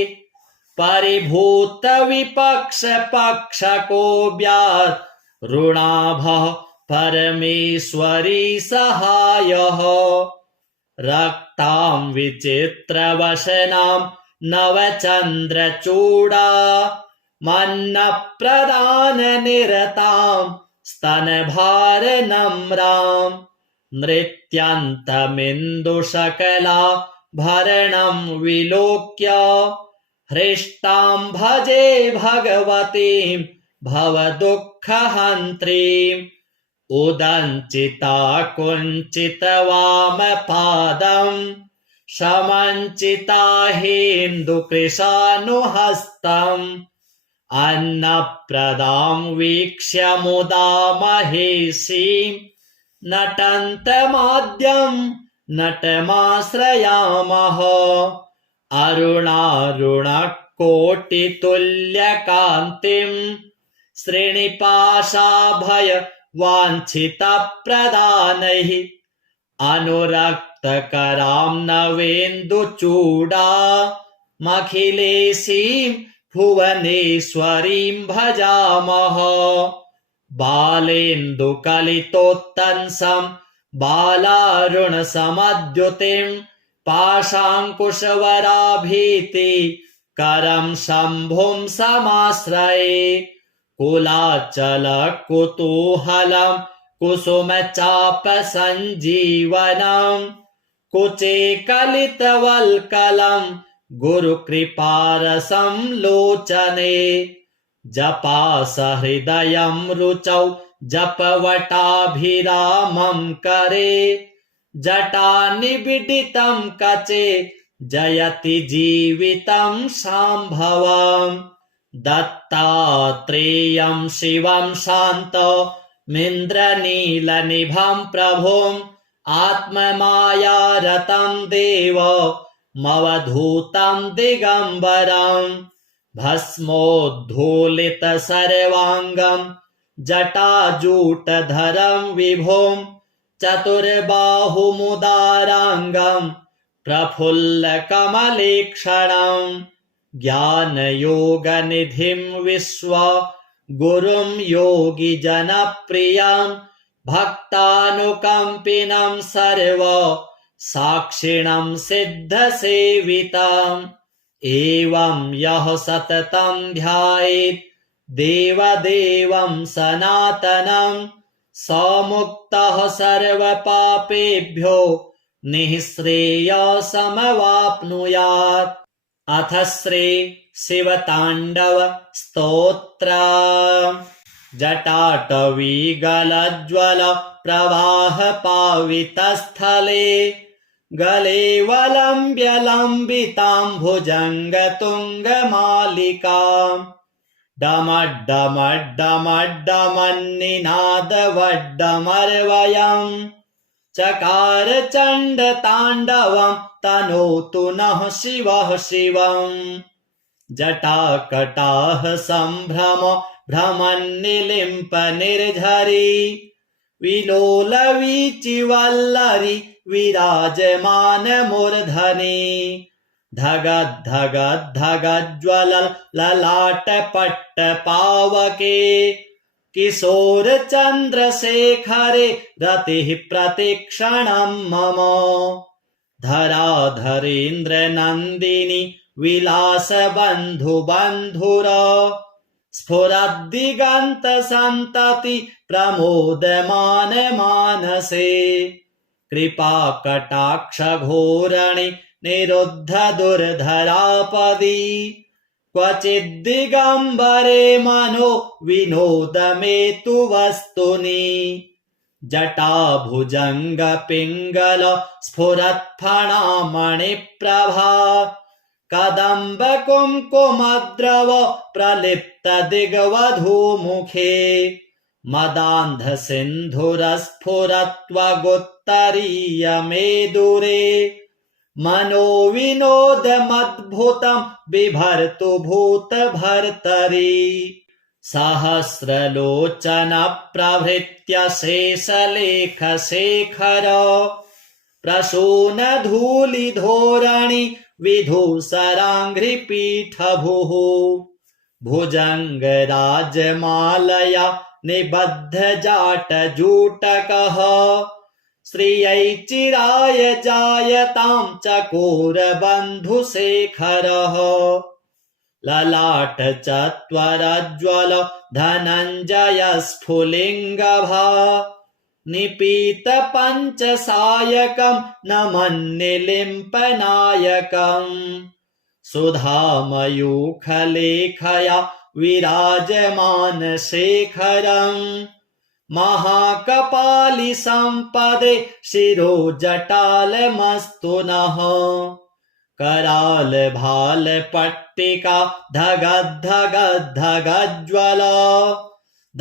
परिभूतविपक्षपक्षकोऽव्यात् ऋणाभः परमेश्वरी सहायः रक्तां विचित्रवसनां नवचन्द्रचूडा मन्नप्रदाननिरतां स्तनभारनम्रां नृत्यन्तमिन्दुशकला भरणं विलोक्य हृष्टां भजे भगवतीं भवदुःखहन्त्रीम् उदञ्चिता कुञ्चितवामपादम् समञ्चिता हेन्दुकृशानुहस्तम् अन्नप्रदां वीक्ष्य मुदा महेशीं नटन्तमाद्यं नटमाश्रयामः अरुणारुणकोटितुल्यकान्तिं श्रीनिपाशाभय वाञ्छितप्रदानैः अनुरक्तकरां नवेन्दुचूडा मखिलेशीं भुवनेश्वरीं भजामः बालेन्दुकलितोत्तंसं बालारुणसमद्युतिं पाशाङ्कुशवराभीति करं शम्भुं समाश्रये कुलाचलकुतूहलं कुसुमचापसञ्जीवनं कुचे कलितवल्कलं गुरुकृपारसं लोचने जपासहृदयं रुचौ जपवटाभिरामं करे जटानिबिडितं कचे जयति जीवितं शाम्भवम् दत्तात्रेयं शिवं शान्तमिन्द्रनीलनिभं प्रभुम् आत्ममायारतं देवमवधूतं दिगम्बरम् भस्मोद्धूलितसर्वाङ्गं जटाजूटधरं विभुम् चतुर्बाहुमुदाराङ्गं प्रफुल्लकमलेक्षणम् ज्ञानयोगनिधिं विश्व गुरुं योगिजनप्रियं भक्तानुकम्पिनं सर्व साक्षिणं सिद्धसेवितं एवं यः सततं ध्यायेत् देवदेवं सनातनं स मुक्तः सर्वपापेभ्यो निःश्रेयसमवाप्नुयात्। अथ श्री शिवताण्डव स्तोत्र। जटाटवीगलज्ज्वल प्रवाह पावितस्थले गले वलम्ब्य लम्बितां भुजङ्गतुङ्गमालिकाम् डमड्डमड्डमड्डमन्निनादवड्डमर्वयम् चकार चण्डताण्डवं तनोतु नः शिवः शिवम्। जटाकटाः सम्भ्रम भ्रमन्निलिम्प निर्झरी विलोलवीचिवल्लरी विराजमान मूर्धनि धगद्धगद्धगज्ज्वल ललाटपट्टपावके किशोरचन्द्रशेखरे रतिः प्रतिक्षणं मम धराधरेन्द्रनन्दिनी विलासबन्धुबन्धुर स्फुरद्दिगन्तसन्तति प्रमोदमान मानसे कृपाकटाक्षघोरणि निरुद्ध दुर्धरापदि क्वचिद्दिगम्बरे मनो विनोदमेतु वस्तुनि जटाभुजङ्गपिङ्गल स्फुरत्फणामणिप्रभा कदम्बकुङ्कुमद्रव प्रलिप्तदिग्वधूमुखे मदान्धसिन्धुरस्फुरत्वगुत्तरीयमेदुरे मनोविनोदमद्भुतं बिभर्तु भूतभर्तरि सहस्रलोचनप्रभृत्य शेषलेखशेखर प्रसूनधूलिधोरणि विधूसराङ्घ्रिपीठभुः भुजङ्गराजमालया निबद्धजाटजूटकः श्रियै चिराय जायतां चकोरबन्धुशेखरः ललाटचत्वरज्ज्वल धनञ्जयस्फुलिङ्गभा निपीतपञ्चसायकं नमन्निलिम्पनायकम् सुधामयूखलेखया विराजमानशेखरम् महाकपालिसम्पदे शिरोजटालमस्तु नः करालभालपट्टिका धगद्धगद्धगज्ज्वल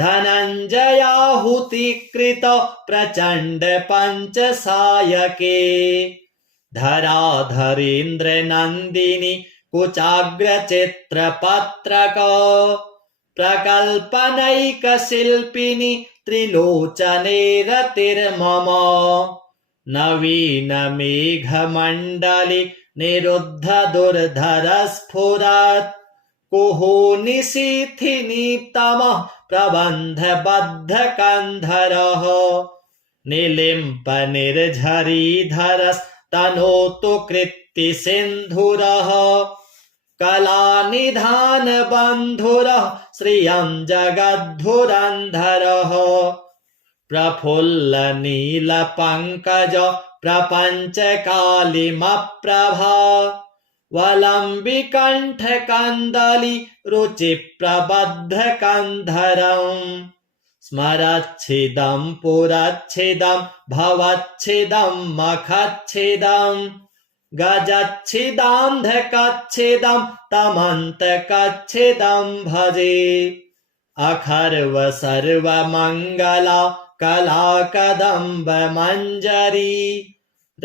धनञ्जयाहुतिकृत प्रचण्ड पञ्चसायके धराधरेन्द्रनन्दिनी कुचाग्रचित्रपत्रक प्रकल्पनैकशिल्पिनी त्रिलोचने रतिर्मम नवीनमेघमण्डले निरुद्ध दुर्धरस्फुरत् कुहूनिशीथिनीतमः प्रबन्धबद्धकन्धरः निलिम्पनिर्झरीधरस्तनोतु कृत्तिसिन्धुरः कलानिधानबन्धुरः श्रियं जगद्धुरन्धरः प्रफुल्लनीलपङ्कज प्रपञ्चकालिमप्रभा वलम्बिकण्ठकन्दली रुचिप्रबद्धकन्धरम् स्मरच्छिदं पुरच्छिदं भवच्छिदं मखच्छिदं गजच्छिदान्धकच्छिदं तमन्तकच्छिदं भजे अखर्व सर्वमङ्गला कलाकदम्ब मञ्जरी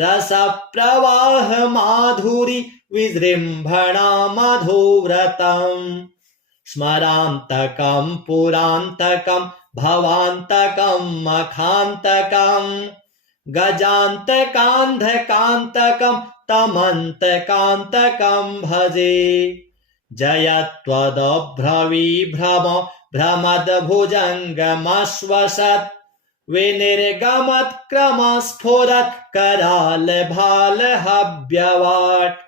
रसप्रवाह माधुरी विजृम्भणा मधुव्रतम् स्मरान्तकं पुरान्तकं भवान्तकं मखान्तकं गजान्तकान्धकान्तकं तमन्तकान्तकं भजे जयत्वदभ्रविभ्रम भ्रमद्भुजङ्गमश्वसत् विनिर्गमत्क्रमस्फुरत् करालभालहव्यवाट्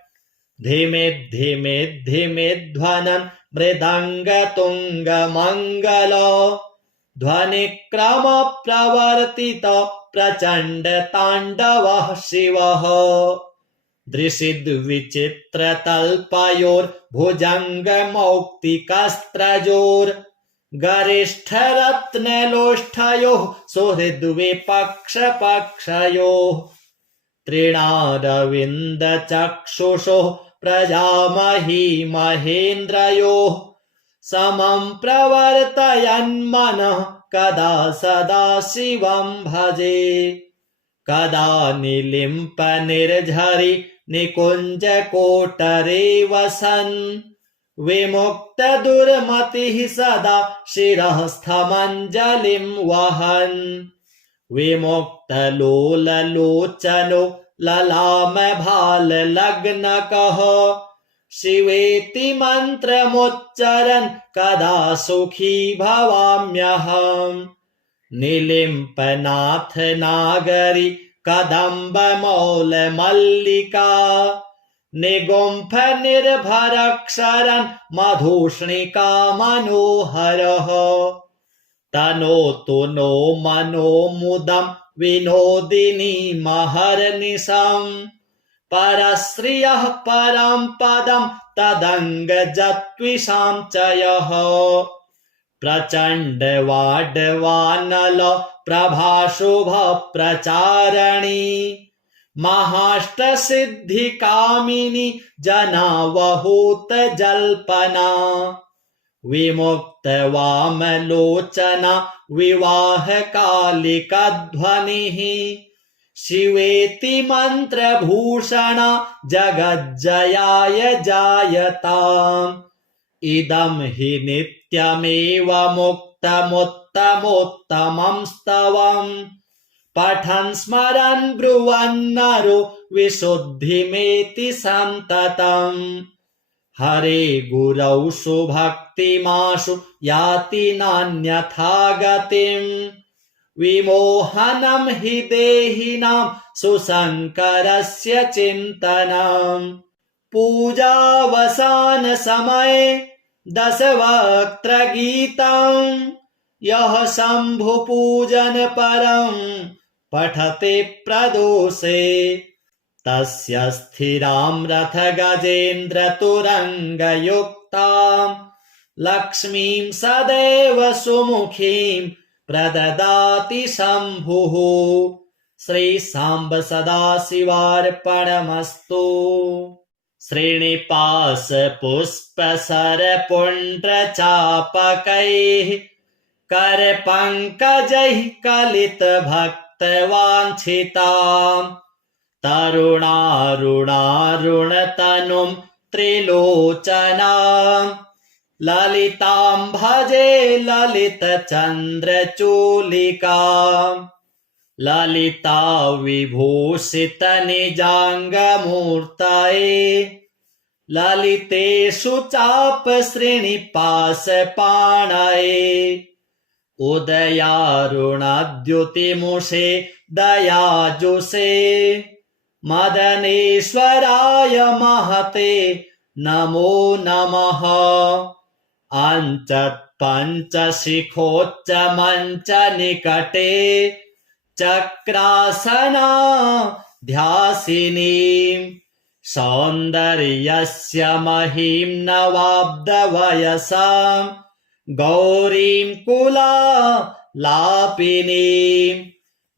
धिमे धिमे धिमे ध्वनन् मृदङ्गतुङ्गमङ्गल ध्वनिक्रम प्रवर्तित प्रचण्ड ताण्डवः शिवः दृशिद्विचित्रतल्पयोर्भुजङ्गमौक्तिकस्त्रजोर् गरिष्ठरत्नलोष्ठयोः सुहृद्विपक्षपक्षयोः तृणारविन्दचक्षुषोः प्रजामही महेन्द्रयोः समं प्रवर्तयन्मनः कदा सदा शिवं भजे कदा निलिम्पनिर्झरि निकुञ्जकोटरे वसन् विमुक्तदुर्मतिः सदा शिरःस्थमञ्जलिं वहन् विमुक्तलोललोचनो ललामभाललग्नकः शिवेति मन्त्रमुच्चरन् कदा सुखी भवाम्यहम् निलिम्पनाथ नागरि कदम्बमौलमल्लिका निगुम्फ निर्भरक्षरन् मधुष्णिका मनोहरः तनोतु नो मनो मुदं विनोदिनी महर्निशम् परश्रियः परं पदं तदङ्गजत्विषां च यः प्रचण्डवाड्वानल प्रभाशुभ प्रचारणी महाष्टसिद्धिकामिनी जनावहूत जल्पना विमुक्तवामलोचना विवाहकालिकध्वनिः शिवेति मन्त्रभूषणा जगज्जयाय जायताम् इदं हि नित्यमेव मुक्तमुत्तमोत्तमं स्तवम् पठन् स्मरन् ब्रुवन्नरो विशुद्धिमेति सन्ततम् हरे गुरौ सुभक्तिमाशु याति नान्यथा गतिम् विमोहनं हि देहिनां सुशङ्करस्य चिन्तनम् पूजावसानसमये दशवक्त्रगीतम् यः शम्भुपूजनपरं पठते प्रदोषे तस्य स्थिरां रथगजेन्द्रतुरङ्गयुक्तां लक्ष्मीं सदैव सुमुखीं प्रददाति शम्भुः श्रीसाम्ब सदाशिवार्पणमस्तु श्रीनिपाशपुष्पसरपुण्ड्रचापकैः करपङ्कजैः कलितभक्तवाञ्छिताम् तरुणारुणारुणतनुं त्रिलोचनाम् ललितां भजे ललितचन्द्रचूलिकाम् ललिता विभूषितनिजाङ्गमूर्तये ललितेषु चापश्रेणिपाशपाणये उदयारुणद्युतिमुषे दयाजुषे मदनेश्वराय महते नमो नमः अञ्चत्पञ्चशिखोच्चमञ्चनिकटे चक्रासना ध्यासिनीं सौन्दर्यस्य महीं नवाब्दवयसां गौरीं कुलालापिनीं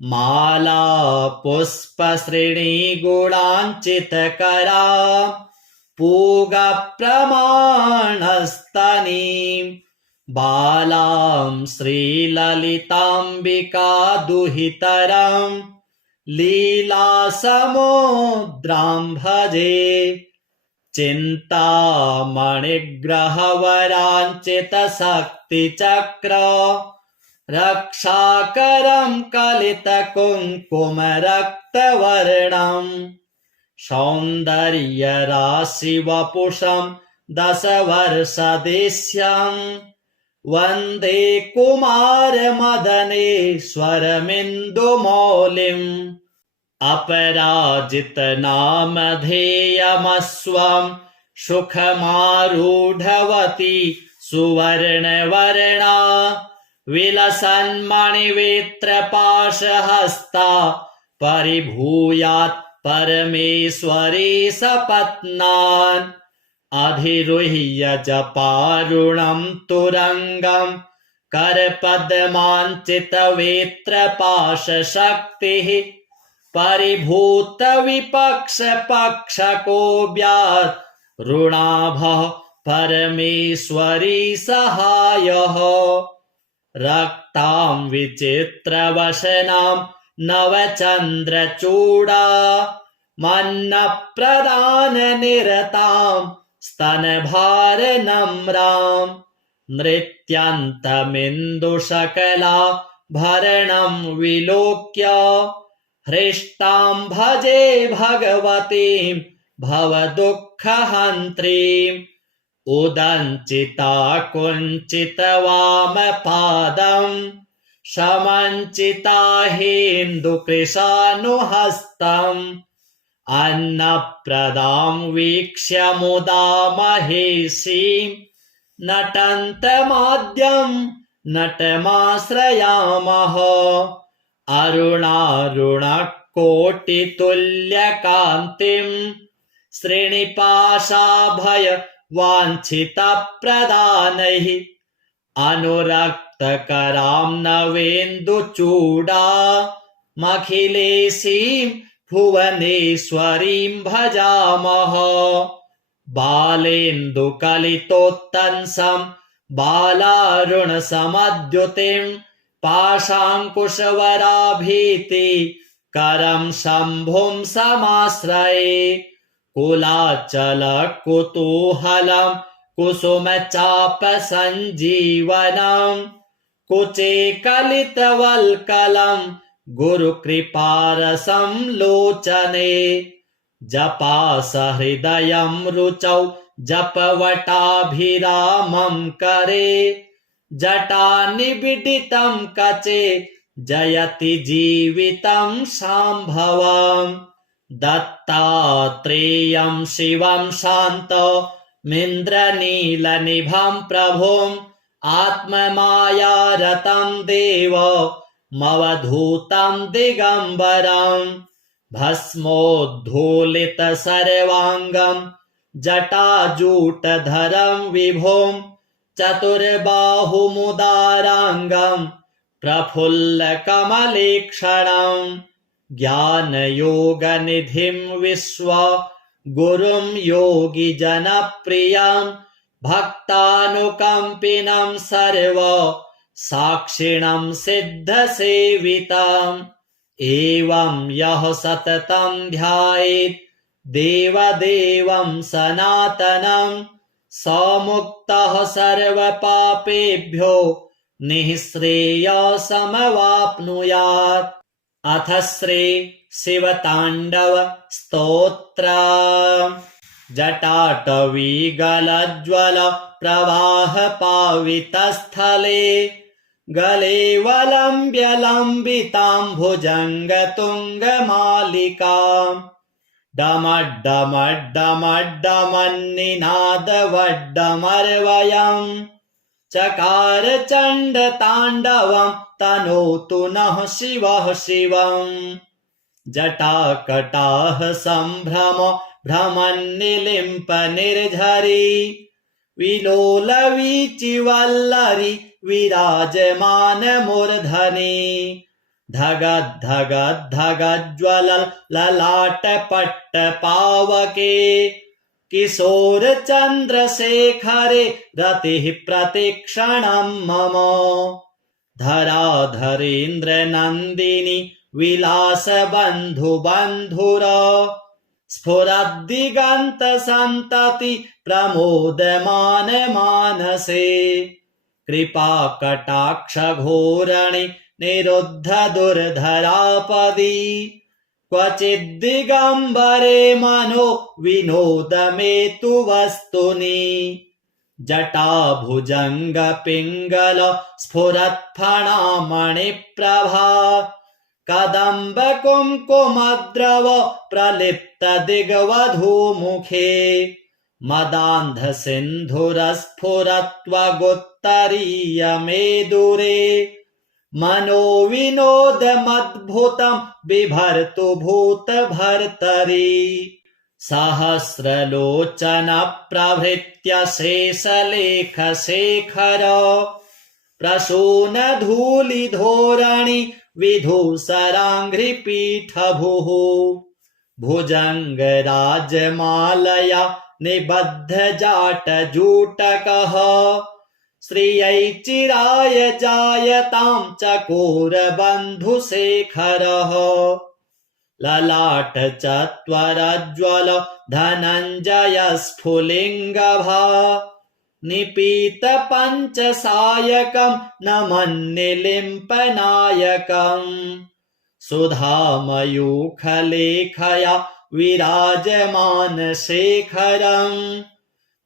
माला पुष्पश्रेणीगुणाञ्चितकरा पूगप्रमाणस्तनीं बालां श्रीललिताम्बिका दुहितरं लीलासमुद्रां भजे चिन्तामणिग्रहवराञ्चितशक्तिचक्र रक्षाकरं कलितकुङ्कुमरक्तवर्णम् सौन्दर्यराशिवपुषं दशवर्षदेश्यम् वन्दे कुमारमदनेश्वरमिन्दुमौलिम् अपराजितनामधेयमस्वं सुखमारूढवती सुवर्णवर्णा विलसन्मणिवेत्रपाशहस्ता परिभूयात् परमेश्वरी सपत्नान् अधिरुह्य जपारुणं तुरङ्गं करपद्माञ्चितवेत्रपाशशक्तिः परिभूतविपक्षपक्षकोऽव्यात् ऋणाभः परमेश्वरी सहायः रक्तां विचित्रवसनां नवचन्द्रचूडा मन्नप्रदाननिरतां स्तनभारनम्रां नृत्यन्तमिन्दुशकला भरणं विलोक्य हृष्टां भजे भगवतीं भवदुःखहन्त्रीम् उदञ्चिता कुञ्चितवामपादं समञ्चिता हेन्दुकृशानुहस्तम् अन्नप्रदां वीक्ष्य मुदा महेशीं नटन्तमाद्यं नटमाश्रयामः अरुणारुणकोटितुल्यकान्तिं श्रीनिपाशाभय वाञ्छितप्रदानैः अनुरक्तकरां नवेन्दुचूडा मखिलेशीं भुवनेश्वरीं भजामः बालेन्दुकलितोत्तंसं बालारुणसमद्युतिं पाशाङ्कुशवराभीति करं शम्भुं समाश्रये कुलाचलकुतूहलं कुसुमचापसञ्जीवनं कुचेकलितवल्कलं गुरुकृपारसं लोचने जपासहृदयं रुचौ जपवटाभिरामं करे जटानिबिडितं कचे जयति जीवितं शाम्भवम् दत्तात्रेयं शिवं शान्तमिन्द्रनीलनिभं प्रभुम् आत्ममायारतं देवमवधूतं दिगम्बरं भस्मोद्धूलितसर्वाङ्गं जटाजूटधरं विभुं चतुर्बाहुमुदाराङ्गं प्रफुल्लकमलेक्षणम् ज्ञानयोगनिधिं विश्व गुरुं योगिजनप्रियं भक्तानुकम्पिनं सर्व साक्षिणं सिद्धसेवितम् एवं यः सततं ध्यायेत् देवदेवं सनातनं स मुक्तः सर्वपापेभ्यो निःश्रेयसमवाप्नुयात्। अथ श्री शिवताण्डव स्तोत्र। जटाटवीगलज्ज्वल प्रवाह पावितस्थले गले वलम्ब्य लम्बिताम्भुजङ्गतुङ्गमालिकाम् डमड्डमड्डमड्डमन्निनादवड्डमर्वयम् चकार चण्डताण्डवं तनोतु नः शिवः शिवम्। जटाकटाह सम्भ्रम भ्रमन्निलिम्प निर्झरी विलोलवीचिवल्लरी विराजमान मूर्धनि धगद्धगद्धगज्ज्वल ललाटपट्टपावके किशोरचन्द्रशेखरे रतिः प्रतिक्षणं मम धराधरेन्द्रनन्दिनी विलासबन्धुबन्धुर स्फुरद्दिगन्तसन्तति प्रमोदमान मानसे कृपाकटाक्षघोरणि निरुद्ध दुर्धरापदी क्वचिद्दिगम्बरे मनो विनोदमे तु वस्तुनि जटाभुजङ्गपिङ्गल स्फुरत्फणामणिप्रभा कदम्ब कुङ्कुमद्रव प्रलिप्त दिग्वधूमुखे मदान्ध सिन्धुरस्फुरत्वगुत्तरीयमेदुरे मनो विनोदमद्भुतं बिभर्तु भूतभर्तरि सहस्रलोचन प्रभृत्य शेषलेखशेखर प्रसूनधूलिधोरणि विधूसराङ्घ्रिपीठभुः भुजङ्गराजमालया निबद्धजाटजूटकः श्रियै चिराय जायतां चकोरबन्धुशेखरः ललाटचत्वरज्ज्वल धनञ्जयस्फुलिङ्गभा निपीतपञ्चसायकं न मन्ये लिम्पनायकम् सुधामयूखलेखया विराजमानशेखरम्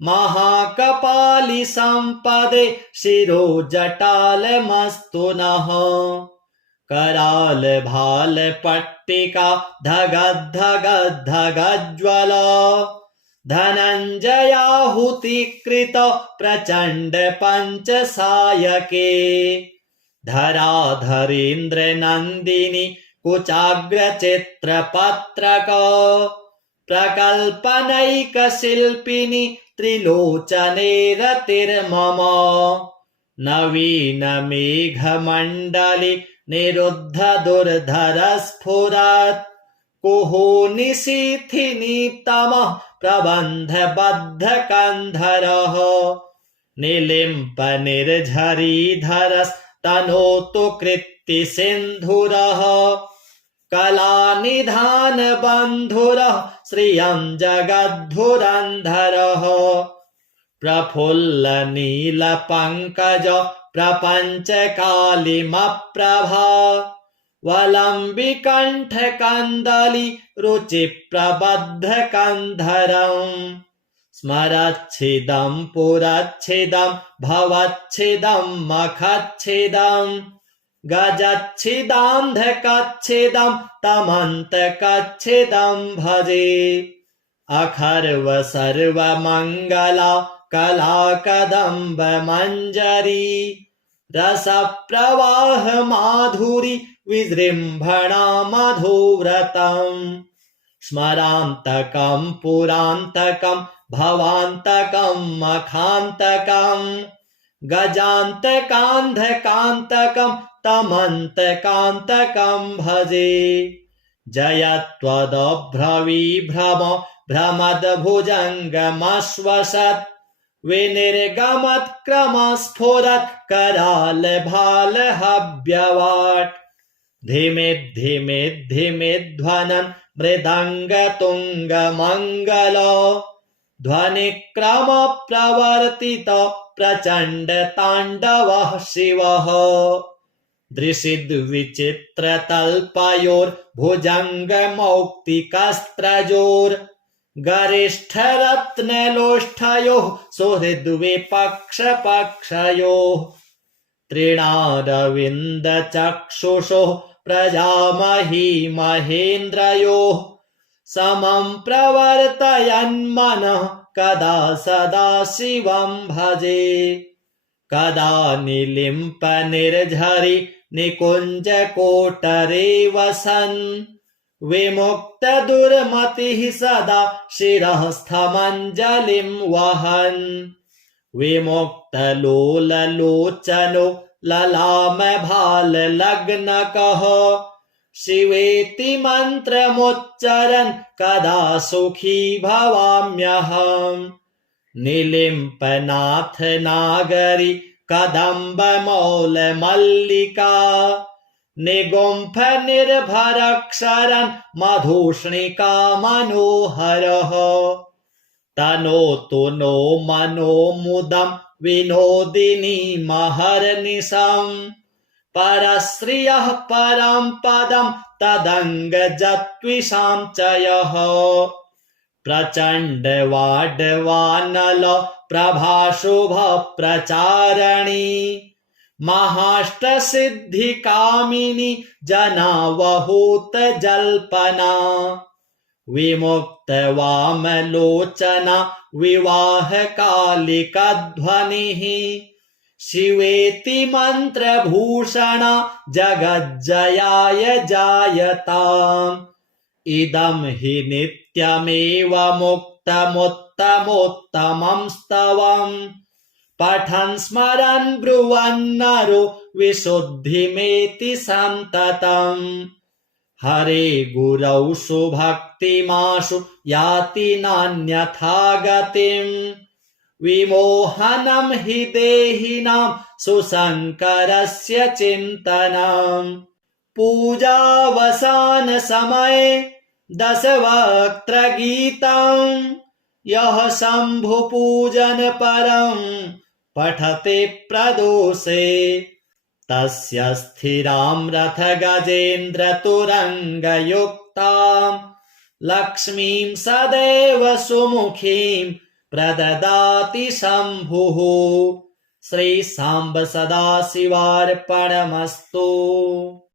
महाकपालिसम्पदे शिरोजटालमस्तु नः करालभालपट्टिका धगद्धगद्धगज्ज्वल धनञ्जयाहुतिकृत प्रचण्ड पञ्चसायके धराधरेन्द्रनन्दिनी कुचाग्रचित्रपत्रक प्रकल्पनैकशिल्पिनी त्रिलोचने रतिर्मम नवीनमेघमण्डले निरुद्ध दुर्धरस्फुरत् कुहूनिशीथिनीतमः प्रबन्धबद्धकन्धरः निलिम्पनिर्झरीधरस्तनोतु कृत्तिसिन्धुरः कलानिधानबन्धुरः श्रियं जगद्धुरन्धरः प्रफुल्लनीलपङ्कज प्रपञ्चकालिमप्रभा वलम्बिकण्ठकन्दली रुचिप्रबद्धकन्धरम् स्मरच्छिदं पुरच्छिदं भवच्छिदं मखच्छिदं गजच्छिदान्धकच्छिदं तमन्तकच्छिदं भजे अखर्व सर्वमङ्गला कलाकदम्ब मञ्जरी रसप्रवाह माधुरी विजृम्भणा मधुव्रतम् स्मरान्तकं पुरान्तकं भवान्तकं मखान्तकं गजान्तकान्धकान्तकं तमन्तकान्तकं भजे जयत्वदभ्रविभ्रम भ्रमद्भुजङ्गमश्वसत् विनिर्गमत्क्रमस्फुरत् करालभालहव्यवाट् धिमे धिमे धिमे ध्वनन् मृदङ्गतुङ्गमङ्गल ध्वनिक्रमप्रवर्तित प्रचण्डताण्डवः शिवः दृशिद्विचित्रतल्पयोर्भुजङ्गमौक्तिकस्त्रजोर् गरिष्ठरत्नलोष्ठयोः सुहृद्विपक्षपक्षयोः तृणारविन्दचक्षुषोः प्रजामही महेन्द्रयोः समं प्रवर्तयन्मनः कदा सदा शिवं भजे कदा निलिम्पनिर्झरि निकुञ्जकोटरे वसन् विमुक्तदुर्मतिः सदा शिरःस्थमञ्जलिं वहन् विमुक्तलोललोचनो ललामभाललग्नकः शिवेति मन्त्रमुच्चरन् कदा सुखी भवाम्यहम् निलिम्पनाथ नागरि कदम्बमौलमल्लिका निगुम्फ निर्भरक्षरन् मधुष्णिका मनोहरः तनोतु नो मनो मुदं विनोदिनी महर्निशम् परश्रियः परं पदं तदङ्गजत्विषां च यः प्रचण्डवाड्वानल प्रभाशुभ प्रचारणी महाष्टसिद्धिकामिनी जनावहूत जल्पना विमुक्तवामलोचना विवाहकालिकध्वनिः शिवेति मन्त्रभूषणा जगज्जयाय जायताम् इदं हि नित्यमेव मुक्तमुत्तमोत्तमं स्तवम् पठन् स्मरन् ब्रुवन्नरो विशुद्धिमेति सन्ततम् हरे गुरौ सुभक्तिमाशु याति नान्यथा गतिम् विमोहनं हि देहिनां सुशङ्करस्य चिन्तनम् पूजावसानसमये दशवक्त्रगीतम् यः शम्भुपूजनपरं पठते प्रदोषे तस्य स्थिरां रथगजेन्द्रतुरङ्गयुक्तां लक्ष्मीं सदैव सुमुखीं प्रददाति शम्भुः श्रीसाम्ब सदाशिवार्पणमस्तु।